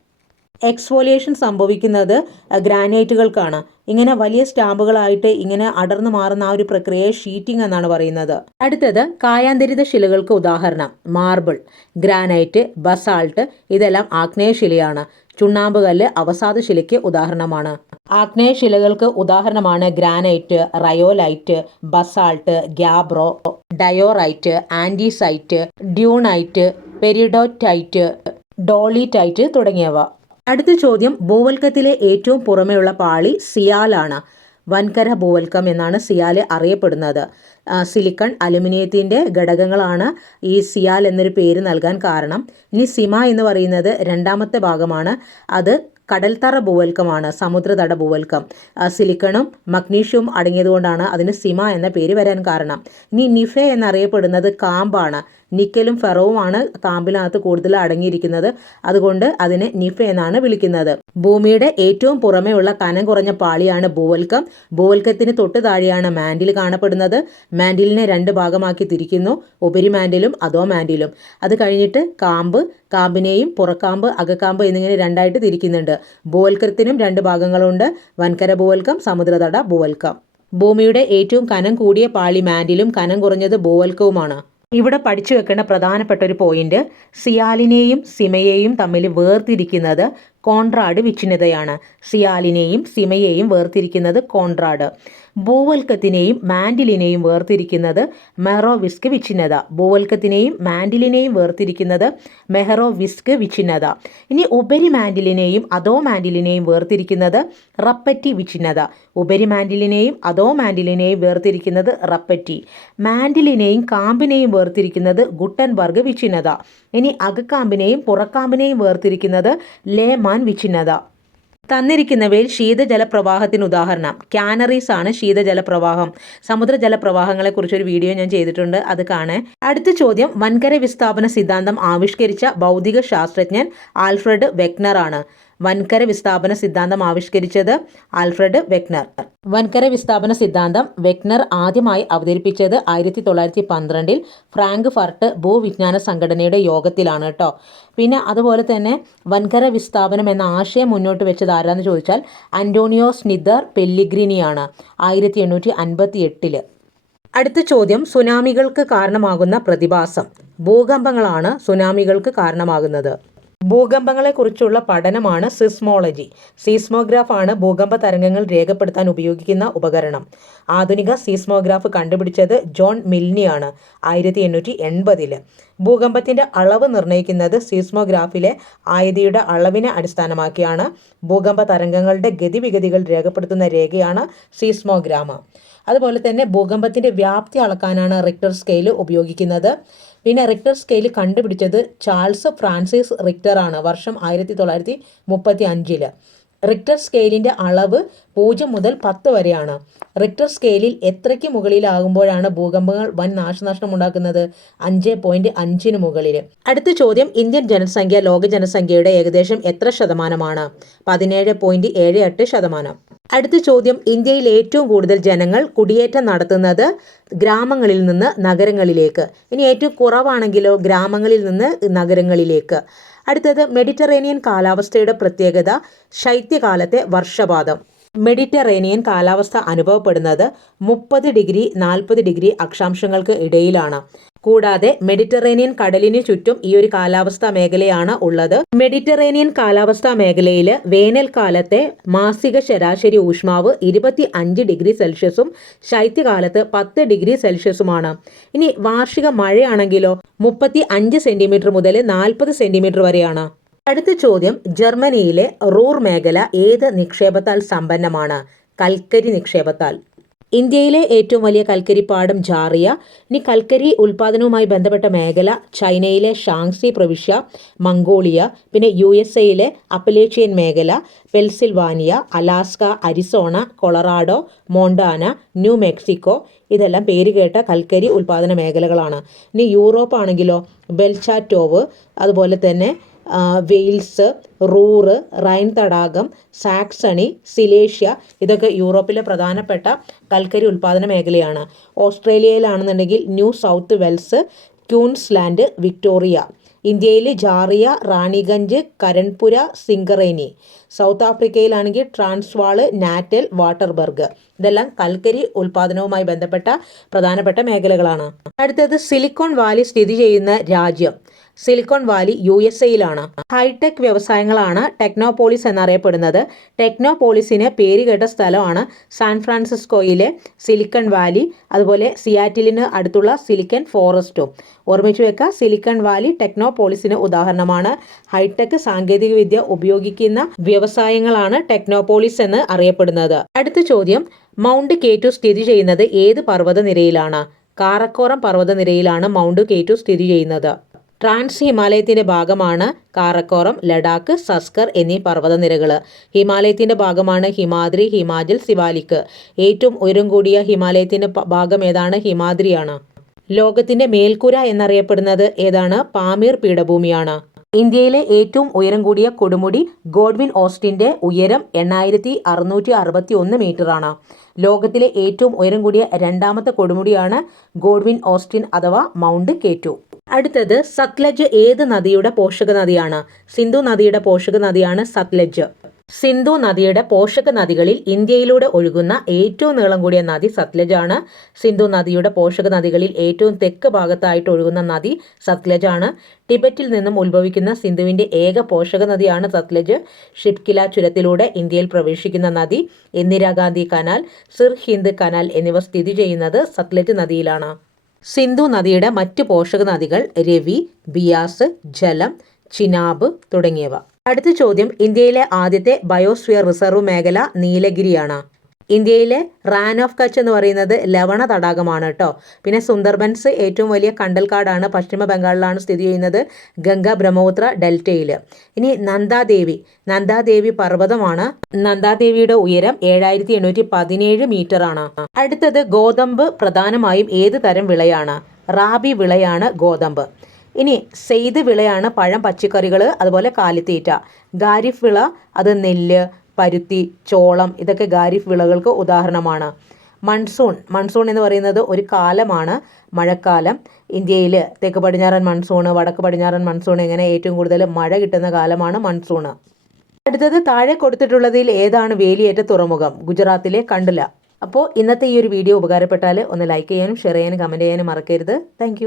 എക്സ്ഫോലിയേഷൻ സംഭവിക്കുന്നത് ഗ്രാനൈറ്റുകൾക്കാണ്. ഇങ്ങനെ വലിയ സ്റ്റാമ്പുകളായിട്ട് ഇങ്ങനെ അടർന്നു മാറുന്ന ആ ഒരു പ്രക്രിയയെ ഷീറ്റിംഗ് എന്നാണ് പറയുന്നത്. അടുത്തത് കായാന്തരിത ശിലകൾക്ക് ഉദാഹരണം. മാർബിൾ ഗ്രാനൈറ്റ് ബസാൾട്ട് ഇതെല്ലാം ആഗ്നേയശിലയാണ് ചുണ്ണാമ്പുകല്ല് അവസാദ ശിലയ്ക്ക് ഉദാഹരണമാണ്. ആഗ്നേയ ശിലകൾക്ക് ഉദാഹരണമാണ് granite rhyolite basalt gabbro diorite andesite dunite peridotite dolerite തുടങ്ങിയവ. അടുത്ത ചോദ്യം ഭൂവൽക്കത്തിലെ ഏറ്റവും പുറമെയുള്ള പാളി സിയാലാണ്. വൻകര ഭൂവൽക്കം എന്നാണ് സിയാൽ അറിയപ്പെടുന്നത്. സിലിക്കൺ അലുമിനിയത്തിന്റെ ഘടകങ്ങളാണ് ഈ സിയാൽ എന്നൊരു പേര് നൽകാൻ കാരണം. ഇനി സിമ എന്ന് പറയുന്നത് രണ്ടാമത്തെ ഭാഗമാണ്. അത് കടൽത്തറ ഭൂവൽക്കമാണ് സമുദ്രതട ഭൂവൽക്കം. സിലിക്കണും മഗ്നീഷ്യവും അടങ്ങിയതുകൊണ്ടാണ് അതിന് സിമ എന്ന പേര് വരാൻ കാരണം. ഇനി നിഫെ എന്നറിയപ്പെടുന്നത് കാമ്പാണ്. നിക്കലും ഫെറവുമാണ് കാമ്പിനകത്ത് കൂടുതൽ അടങ്ങിയിരിക്കുന്നത്. അതുകൊണ്ട് അതിനെ നിഫ എന്നാണ് വിളിക്കുന്നത്. ഭൂമിയുടെ ഏറ്റവും പുറമെയുള്ള കനം കുറഞ്ഞ പാളിയാണ് ഭൂവൽക്കം. ഭൂവൽക്കത്തിന് തൊട്ട് താഴെയാണ് മാൻഡിൽ കാണപ്പെടുന്നത്. മാൻഡിലിനെ രണ്ട് ഭാഗമാക്കി തിരിക്കുന്നു. ഉപരി മാൻഡിലും അതോ മാൻഡിലും. അത് കഴിഞ്ഞിട്ട് കാമ്പ് കാമ്പിനെയും പുറക്കാമ്പ് അകക്കാമ്പ് എന്നിങ്ങനെ രണ്ടായിട്ട് തിരിക്കുന്നുണ്ട്. ഭൂവൽക്കത്തിനും രണ്ട് ഭാഗങ്ങളുണ്ട്. വൻകര ഭൂവൽക്കം സമുദ്രതട ഭൂവൽക്കം. ഭൂമിയുടെ ഏറ്റവും കനം കൂടിയ പാളി മാൻഡിലും കനം കുറഞ്ഞത് ഭൂവൽക്കവുമാണ്. ഇവിടെ പഠിച്ചു വെക്കേണ്ട പ്രധാനപ്പെട്ട ഒരു പോയിന്റ് സിയാലിനെയും സിമയെയും തമ്മിൽ വേർതിരിക്കുന്നത് കോൺട്രാഡ് വിച്ഛിന്നതയാണ്. സിയാലിനെയും സിമയെയും വേർതിരിക്കുന്നത് കോൺട്രാഡ് ഭൂവൽക്കത്തിനെയും മാൻഡിലിനെയും വേർതിരിക്കുന്നത് മെഹറോവിസ്ക് വിച്ഛിന്നത ഭൂവൽക്കത്തിനെയും മാൻഡിലിനെയും വേർതിരിക്കുന്നത് മെഹറോവിസ്ക് വിച്ഛിന്നത ഇനി ഉപരി മാൻഡിലിനെയും അതോ മാൻഡിലിനെയും വേർതിരിക്കുന്നത് റപ്പറ്റി വിച്ഛിന്നത. ഉപരി മാൻഡിലിനെയും അതോ മാൻഡിലിനെയും വേർതിരിക്കുന്നത് റപ്പറ്റി. മാൻഡിലിനെയും കാമ്പിനെയും വേർതിരിക്കുന്നത് ഗുട്ടൻബർഗ് വിച്ഛിന്നത. ഇനി അകക്കാമ്പിനെയും പുറക്കാമ്പിനെയും വേർതിരിക്കുന്നത് ലേമാൻ വിച്ഛിന്നത. തന്നിരിക്കുന്നവയിൽ ശീതജലപ്രവാഹത്തിന് ഉദാഹരണം. കാനറീസ് ആണ് ശീതജലപ്രവാഹം. സമുദ്രജലപ്രവാഹങ്ങളെ കുറിച്ചൊരു വീഡിയോ ഞാൻ ചെയ്തിട്ടുണ്ട്. അത് കാണേ. അടുത്ത ചോദ്യം വൻകര വിസ്ഥാപന സിദ്ധാന്തം ആവിഷ്കരിച്ച ഭൗതിക ശാസ്ത്രജ്ഞൻ ആൽഫ്രഡ് വെക്നർ ആണ് വൻകര വിസ്ഥാപന സിദ്ധാന്തം ആവിഷ്കരിച്ചത് ആൽഫ്രഡ് വെക്നർ. വൻകര വിസ്ഥാപന സിദ്ധാന്തം വെക്നർ ആദ്യമായി അവതരിപ്പിച്ചത് ആയിരത്തി തൊള്ളായിരത്തി പന്ത്രണ്ടിൽ ഫ്രാങ്ക് ഫർട്ട് ഭൂവിജ്ഞാന സംഘടനയുടെ യോഗത്തിലാണ് കേട്ടോ. പിന്നെ അതുപോലെ തന്നെ വൻകര വിസ്ഥാപനം എന്ന ആശയം മുന്നോട്ട് വെച്ചത് ആരാന്ന് ചോദിച്ചാൽ അന്റോണിയോ സ്നിദർ പെല്ലിഗ്രിനിയാണ് ആയിരത്തി എണ്ണൂറ്റി അൻപത്തി എട്ടിൽ അടുത്ത ചോദ്യം സുനാമികൾക്ക് കാരണമാകുന്ന പ്രതിഭാസം. ഭൂകമ്പങ്ങളാണ് സുനാമികൾക്ക് കാരണമാകുന്നത്. ഭൂകമ്പങ്ങളെക്കുറിച്ചുള്ള പഠനമാണ് സിസ്മോളജി. സീസ്മോഗ്രാഫ് ആണ് ഭൂകമ്പ തരംഗങ്ങൾ രേഖപ്പെടുത്താൻ ഉപയോഗിക്കുന്ന ഉപകരണം. ആധുനിക സീസ്മോഗ്രാഫ് കണ്ടുപിടിച്ചത് ജോൺ മിൽനിയാണ് ആയിരത്തി എണ്ണൂറ്റി എൺപതിൽ ഭൂകമ്പത്തിന്റെ അളവ് നിർണയിക്കുന്നത് സീസ്മോഗ്രാഫിലെ ആയുധിയുടെ അളവിനെ അടിസ്ഥാനമാക്കിയാണ്. ഭൂകമ്പ തരംഗങ്ങളുടെ ഗതിവിഗതികൾ രേഖപ്പെടുത്തുന്ന രേഖയാണ് സീസ്മോഗ്രാമ. അതുപോലെ തന്നെ ഭൂകമ്പത്തിന്റെ വ്യാപ്തി അളക്കാനാണ് റിക്ടർ സ്കെയിൽ ഉപയോഗിക്കുന്നത്. പിന്നെ റിക്ടർ സ്കെയിൽ കണ്ടുപിടിച്ചത് ചാൾസ് ഫ്രാൻസിസ് റിക്ടർ ആണ് വർഷം ആയിരത്തി തൊള്ളായിരത്തി മുപ്പത്തി അഞ്ചിൽ റിക്ടർ സ്കെയിലിന്റെ അളവ് പൂജ്യം മുതൽ പത്ത് വരെയാണ്. റിക്ടർ സ്കെയിലിൽ എത്രയ്ക്ക് മുകളിലാകുമ്പോഴാണ് ഭൂകമ്പങ്ങൾ വൻ നാശനഷ്ടം ഉണ്ടാക്കുന്നത്? അഞ്ച് പോയിന്റ് അഞ്ചിന് മുകളിൽ അടുത്ത ചോദ്യം ഇന്ത്യൻ ജനസംഖ്യ ലോക ജനസംഖ്യയുടെ ഏകദേശം എത്ര ശതമാനമാണ്? പതിനേഴ് പോയിന്റ് ഏഴ് എട്ട് ശതമാനം. അടുത്ത ചോദ്യം ഇന്ത്യയിൽ ഏറ്റവും കൂടുതൽ ജനങ്ങൾ കുടിയേറ്റം നടത്തുന്നത് ഗ്രാമങ്ങളിൽ നിന്ന് നഗരങ്ങളിലേക്ക്. ഇനി ഏറ്റവും കുറവാണെങ്കിലോ ഗ്രാമങ്ങളിൽ നിന്ന് നഗരങ്ങളിലേക്ക്. അടുത്തത് മെഡിറ്ററേനിയൻ കാലാവസ്ഥയുടെ പ്രത്യേകത ശൈത്യകാലത്തെ വർഷപാതം. മെഡിറ്ററേനിയൻ കാലാവസ്ഥ അനുഭവപ്പെടുന്നത് മുപ്പത് ഡിഗ്രി നാൽപ്പത് ഡിഗ്രി അക്ഷാംശങ്ങൾക്ക് ഇടയിലാണ്. കൂടാതെ മെഡിറ്ററേനിയൻ കടലിന് ചുറ്റും ഈ ഒരു കാലാവസ്ഥാ മേഖലയാണ് ഉള്ളത്. മെഡിറ്ററേനിയൻ കാലാവസ്ഥാ മേഖലയിൽ വേനൽക്കാലത്തെ മാസിക ശരാശരി ഊഷ്മാവ് ഇരുപത്തി അഞ്ച് ഡിഗ്രി സെൽഷ്യസും ശൈത്യകാലത്ത് പത്ത് ഡിഗ്രി സെൽഷ്യസുമാണ്. ഇനി വാർഷിക മഴയാണെങ്കിലോ മുപ്പത്തി അഞ്ച് സെന്റിമീറ്റർ മുതൽ നാൽപ്പത് സെന്റിമീറ്റർ വരെയാണ്. അടുത്ത ചോദ്യം ജർമ്മനിയിലെ റൂർ മേഖല ഏത് നിക്ഷേപത്താൽ സമ്പന്നമാണ്? കൽക്കരി നിക്ഷേപത്താൽ. ഇന്ത്യയിലെ ഏറ്റവും വലിയ കൽക്കരി പാടം ജാറിയ ഇനി കൽക്കരി ഉൽപാദനവുമായി ബന്ധപ്പെട്ട മേഖല ചൈനയിലെ ഷാങ്സി പ്രവിശ്യ മംഗോളിയ പിന്നെ യു എസ് എയിലെ അപ്പലേഷ്യൻ മേഖല Pennsylvania Alaska Arizona Colorado Montana New Mexico ഇതെല്ലാം പേരുകേട്ട കൽക്കരി ഉൽപാദന മേഖലകളാണ്. ഇനി യൂറോപ്പാണെങ്കിലോ ബെൽചാറ്റോവ് അതുപോലെ തന്നെ വെയിൽസ് റൂറ് റൈൻ തടാകം സാക്സണി സിലേഷ്യ ഇതൊക്കെ യൂറോപ്പിലെ പ്രധാനപ്പെട്ട കൽക്കരി ഉൽപ്പാദന മേഖലയാണ്. ഓസ്ട്രേലിയയിലാണെന്നുണ്ടെങ്കിൽ New South Wales Queensland Victoria. ഇന്ത്യയിൽ ജാറിയ റാണിഗഞ്ച് കരൺപുര സിംഗറേനി സൗത്ത് ആഫ്രിക്കയിലാണെങ്കിൽ ട്രാൻസ്വാൾ നാറ്റൽ വാട്ടർബർഗ്. ഇതെല്ലാം കൽക്കരി ഉൽപാദനവുമായി ബന്ധപ്പെട്ട പ്രധാനപ്പെട്ട മേഖലകളാണ്. അടുത്തത് സിലിക്കോൺ വാലി സ്ഥിതി ചെയ്യുന്ന രാജ്യം. സിലിക്കോൺ വാലി യു എസ് എയിലാണ്. ഹൈടെക് വ്യവസായങ്ങളാണ് ടെക്നോപോളിസ് എന്നറിയപ്പെടുന്നത്. ടെക്നോപോളിസിന് പേരുകേട്ട സ്ഥലമാണ് സാൻ ഫ്രാൻസിസ്കോയിലെ സിലിക്കൺ വാലി അതുപോലെ സിയാറ്റിലിന് അടുത്തുള്ള സിലിക്കൺ ഫോറസ്റ്റും. ഓർമ്മിച്ചു വെക്കുക സിലിക്കൺ വാലി ടെക്നോപോളിസിന് ഉദാഹരണമാണ്. ഹൈടെക് സാങ്കേതികവിദ്യ ഉപയോഗിക്കുന്ന വ്യവസായങ്ങളാണ് ടെക്നോപോളിസ് എന്ന് അറിയപ്പെടുന്നത്. അടുത്ത ചോദ്യം മൗണ്ട് കേറ്റു സ്ഥിതി ചെയ്യുന്നത് ഏത് പർവതനിരയിലാണ്? കാറക്കോറം പർവതനിരയിലാണ് മൗണ്ട് കേറ്റു സ്ഥിതി ചെയ്യുന്നത്. ട്രാൻസ് ഹിമാലയത്തിന്റെ ഭാഗമാണ് കാറക്കോറം ലഡാക്ക് സസ്കർ എന്നീ പർവതനിരകൾ ഹിമാലയത്തിന്റെ ഭാഗമാണ് ഹിമാദ്രി ഹിമാചൽ സിവാലിക്ക്. ഏറ്റവും ഉയരം കൂടിയ ഹിമാലയത്തിന്റെ ഭാഗം ഏതാണ്? ഹിമാദ്രിയാണ്. ലോകത്തിന്റെ മേൽക്കൂര എന്നറിയപ്പെടുന്നത് ഏതാണ്? പാമീർ പീഠഭൂമിയാണ്. ഇന്ത്യയിലെ ഏറ്റവും ഉയരം കൂടിയ കൊടുമുടി ഗോഡ്വിൻ ഓസ്റ്റിന്റെ ഉയരം എണ്ണായിരത്തി അറുന്നൂറ്റി അറുപത്തി ഒന്ന് മീറ്ററാണ്. ലോകത്തിലെ ഏറ്റവും ഉയരം കൂടിയ രണ്ടാമത്തെ കൊടുമുടിയാണ് ഗോഡ്വിൻ ഓസ്റ്റിൻ അഥവാ മൗണ്ട് കേറ്റു. അടുത്തത് സത്ലജ് ഏത് നദിയുടെ പോഷക നദിയാണ്? സിന്ധു നദിയുടെ പോഷക നദിയാണ് സത്ലജ്. സിന്ധു നദിയുടെ പോഷക നദികളിൽ ഇന്ത്യയിലൂടെ ഒഴുകുന്ന ഏറ്റവും നീളം കൂടിയ നദി സത്ലജാണ്. സിന്ധു നദിയുടെ പോഷക നദികളിൽ ഏറ്റവും തെക്ക് ഭാഗത്തായിട്ട് ഒഴുകുന്ന നദി സത്ലജ് ആണ് ടിബറ്റിൽ നിന്നും ഉത്ഭവിക്കുന്ന സിന്ധുവിന്റെ ഏക പോഷക നദിയാണ് സത്ലജ്. ഷിപ്കില ചുരത്തിലൂടെ ഇന്ത്യയിൽ പ്രവേശിക്കുന്ന നദി Indira Gandhi canal Sirhind canal എന്നിവ സ്ഥിതി ചെയ്യുന്നത് സത്ലജ് നദിയിലാണ്. സിന്ധു നദിയുടെ മറ്റ് പോഷക നദികൾ രവി ബിയാസ് ജലം ചിനാബ് തുടങ്ങിയവ. അടുത്ത ചോദ്യം ഇന്ത്യയിലെ ആദ്യത്തെ ബയോസ്ഫിയർ റിസർവ് മേഖല നീലഗിരിയാണ്. ഇന്ത്യയിലെ റാൻ ഓഫ് കച്ച് എന്ന് പറയുന്നത് ലവണ തടാകമാണ് കേട്ടോ. പിന്നെ സുന്ദർബൻസ് ഏറ്റവും വലിയ കണ്ടൽക്കാടാണ്. പശ്ചിമ ബംഗാളിലാണ് സ്ഥിതി ചെയ്യുന്നത് ഗംഗ ബ്രഹ്മപുത്ര ഡെൽറ്റയിൽ ഇനി നന്ദാദേവി. നന്ദാദേവി പർവതമാണ്. നന്ദാദേവിയുടെ ഉയരം ഏഴായിരത്തി എണ്ണൂറ്റി പതിനേഴ് അടുത്തത് ഗോതമ്പ് പ്രധാനമായും ഏത് തരം വിളയാണ്? റാബി വിളയാണ് ഗോതമ്പ്. ഇനി സെയ്ത് വിളയാണ് പഴം പച്ചക്കറികൾ അതുപോലെ കാലിത്തീറ്റ. ഖാരിഫ് വിള അത് നെല്ല് പരുത്തി ചോളം ഇതൊക്കെ ഖാരിഫ് വിളകൾക്ക് ഉദാഹരണമാണ്. മൺസൂൺ മൺസൂൺ എന്ന് പറയുന്നത് ഒരു കാലമാണ് മഴക്കാലം. ഇന്ത്യയിൽ തെക്ക് പടിഞ്ഞാറൻ മൺസൂൺ വടക്ക് പടിഞ്ഞാറൻ മൺസൂൺ ഇങ്ങനെ ഏറ്റവും കൂടുതൽ മഴ കിട്ടുന്ന കാലമാണ് മൺസൂൺ. അടുത്തത് താഴെ കൊടുത്തിട്ടുള്ളതിൽ ഏതാണ് വേലിയേറ്റ തുറമുഖം? ഗുജറാത്തിലെ കണ്ടില്ല അപ്പോൾ ഇന്നത്തെ ഈ ഒരു വീഡിയോ ഉപകാരപ്പെട്ടാൽ ഒന്ന് ലൈക്ക് ചെയ്യാനും ഷെയർ ചെയ്യാനും കമന്റ് ചെയ്യാനും മറക്കരുത്. താങ്ക്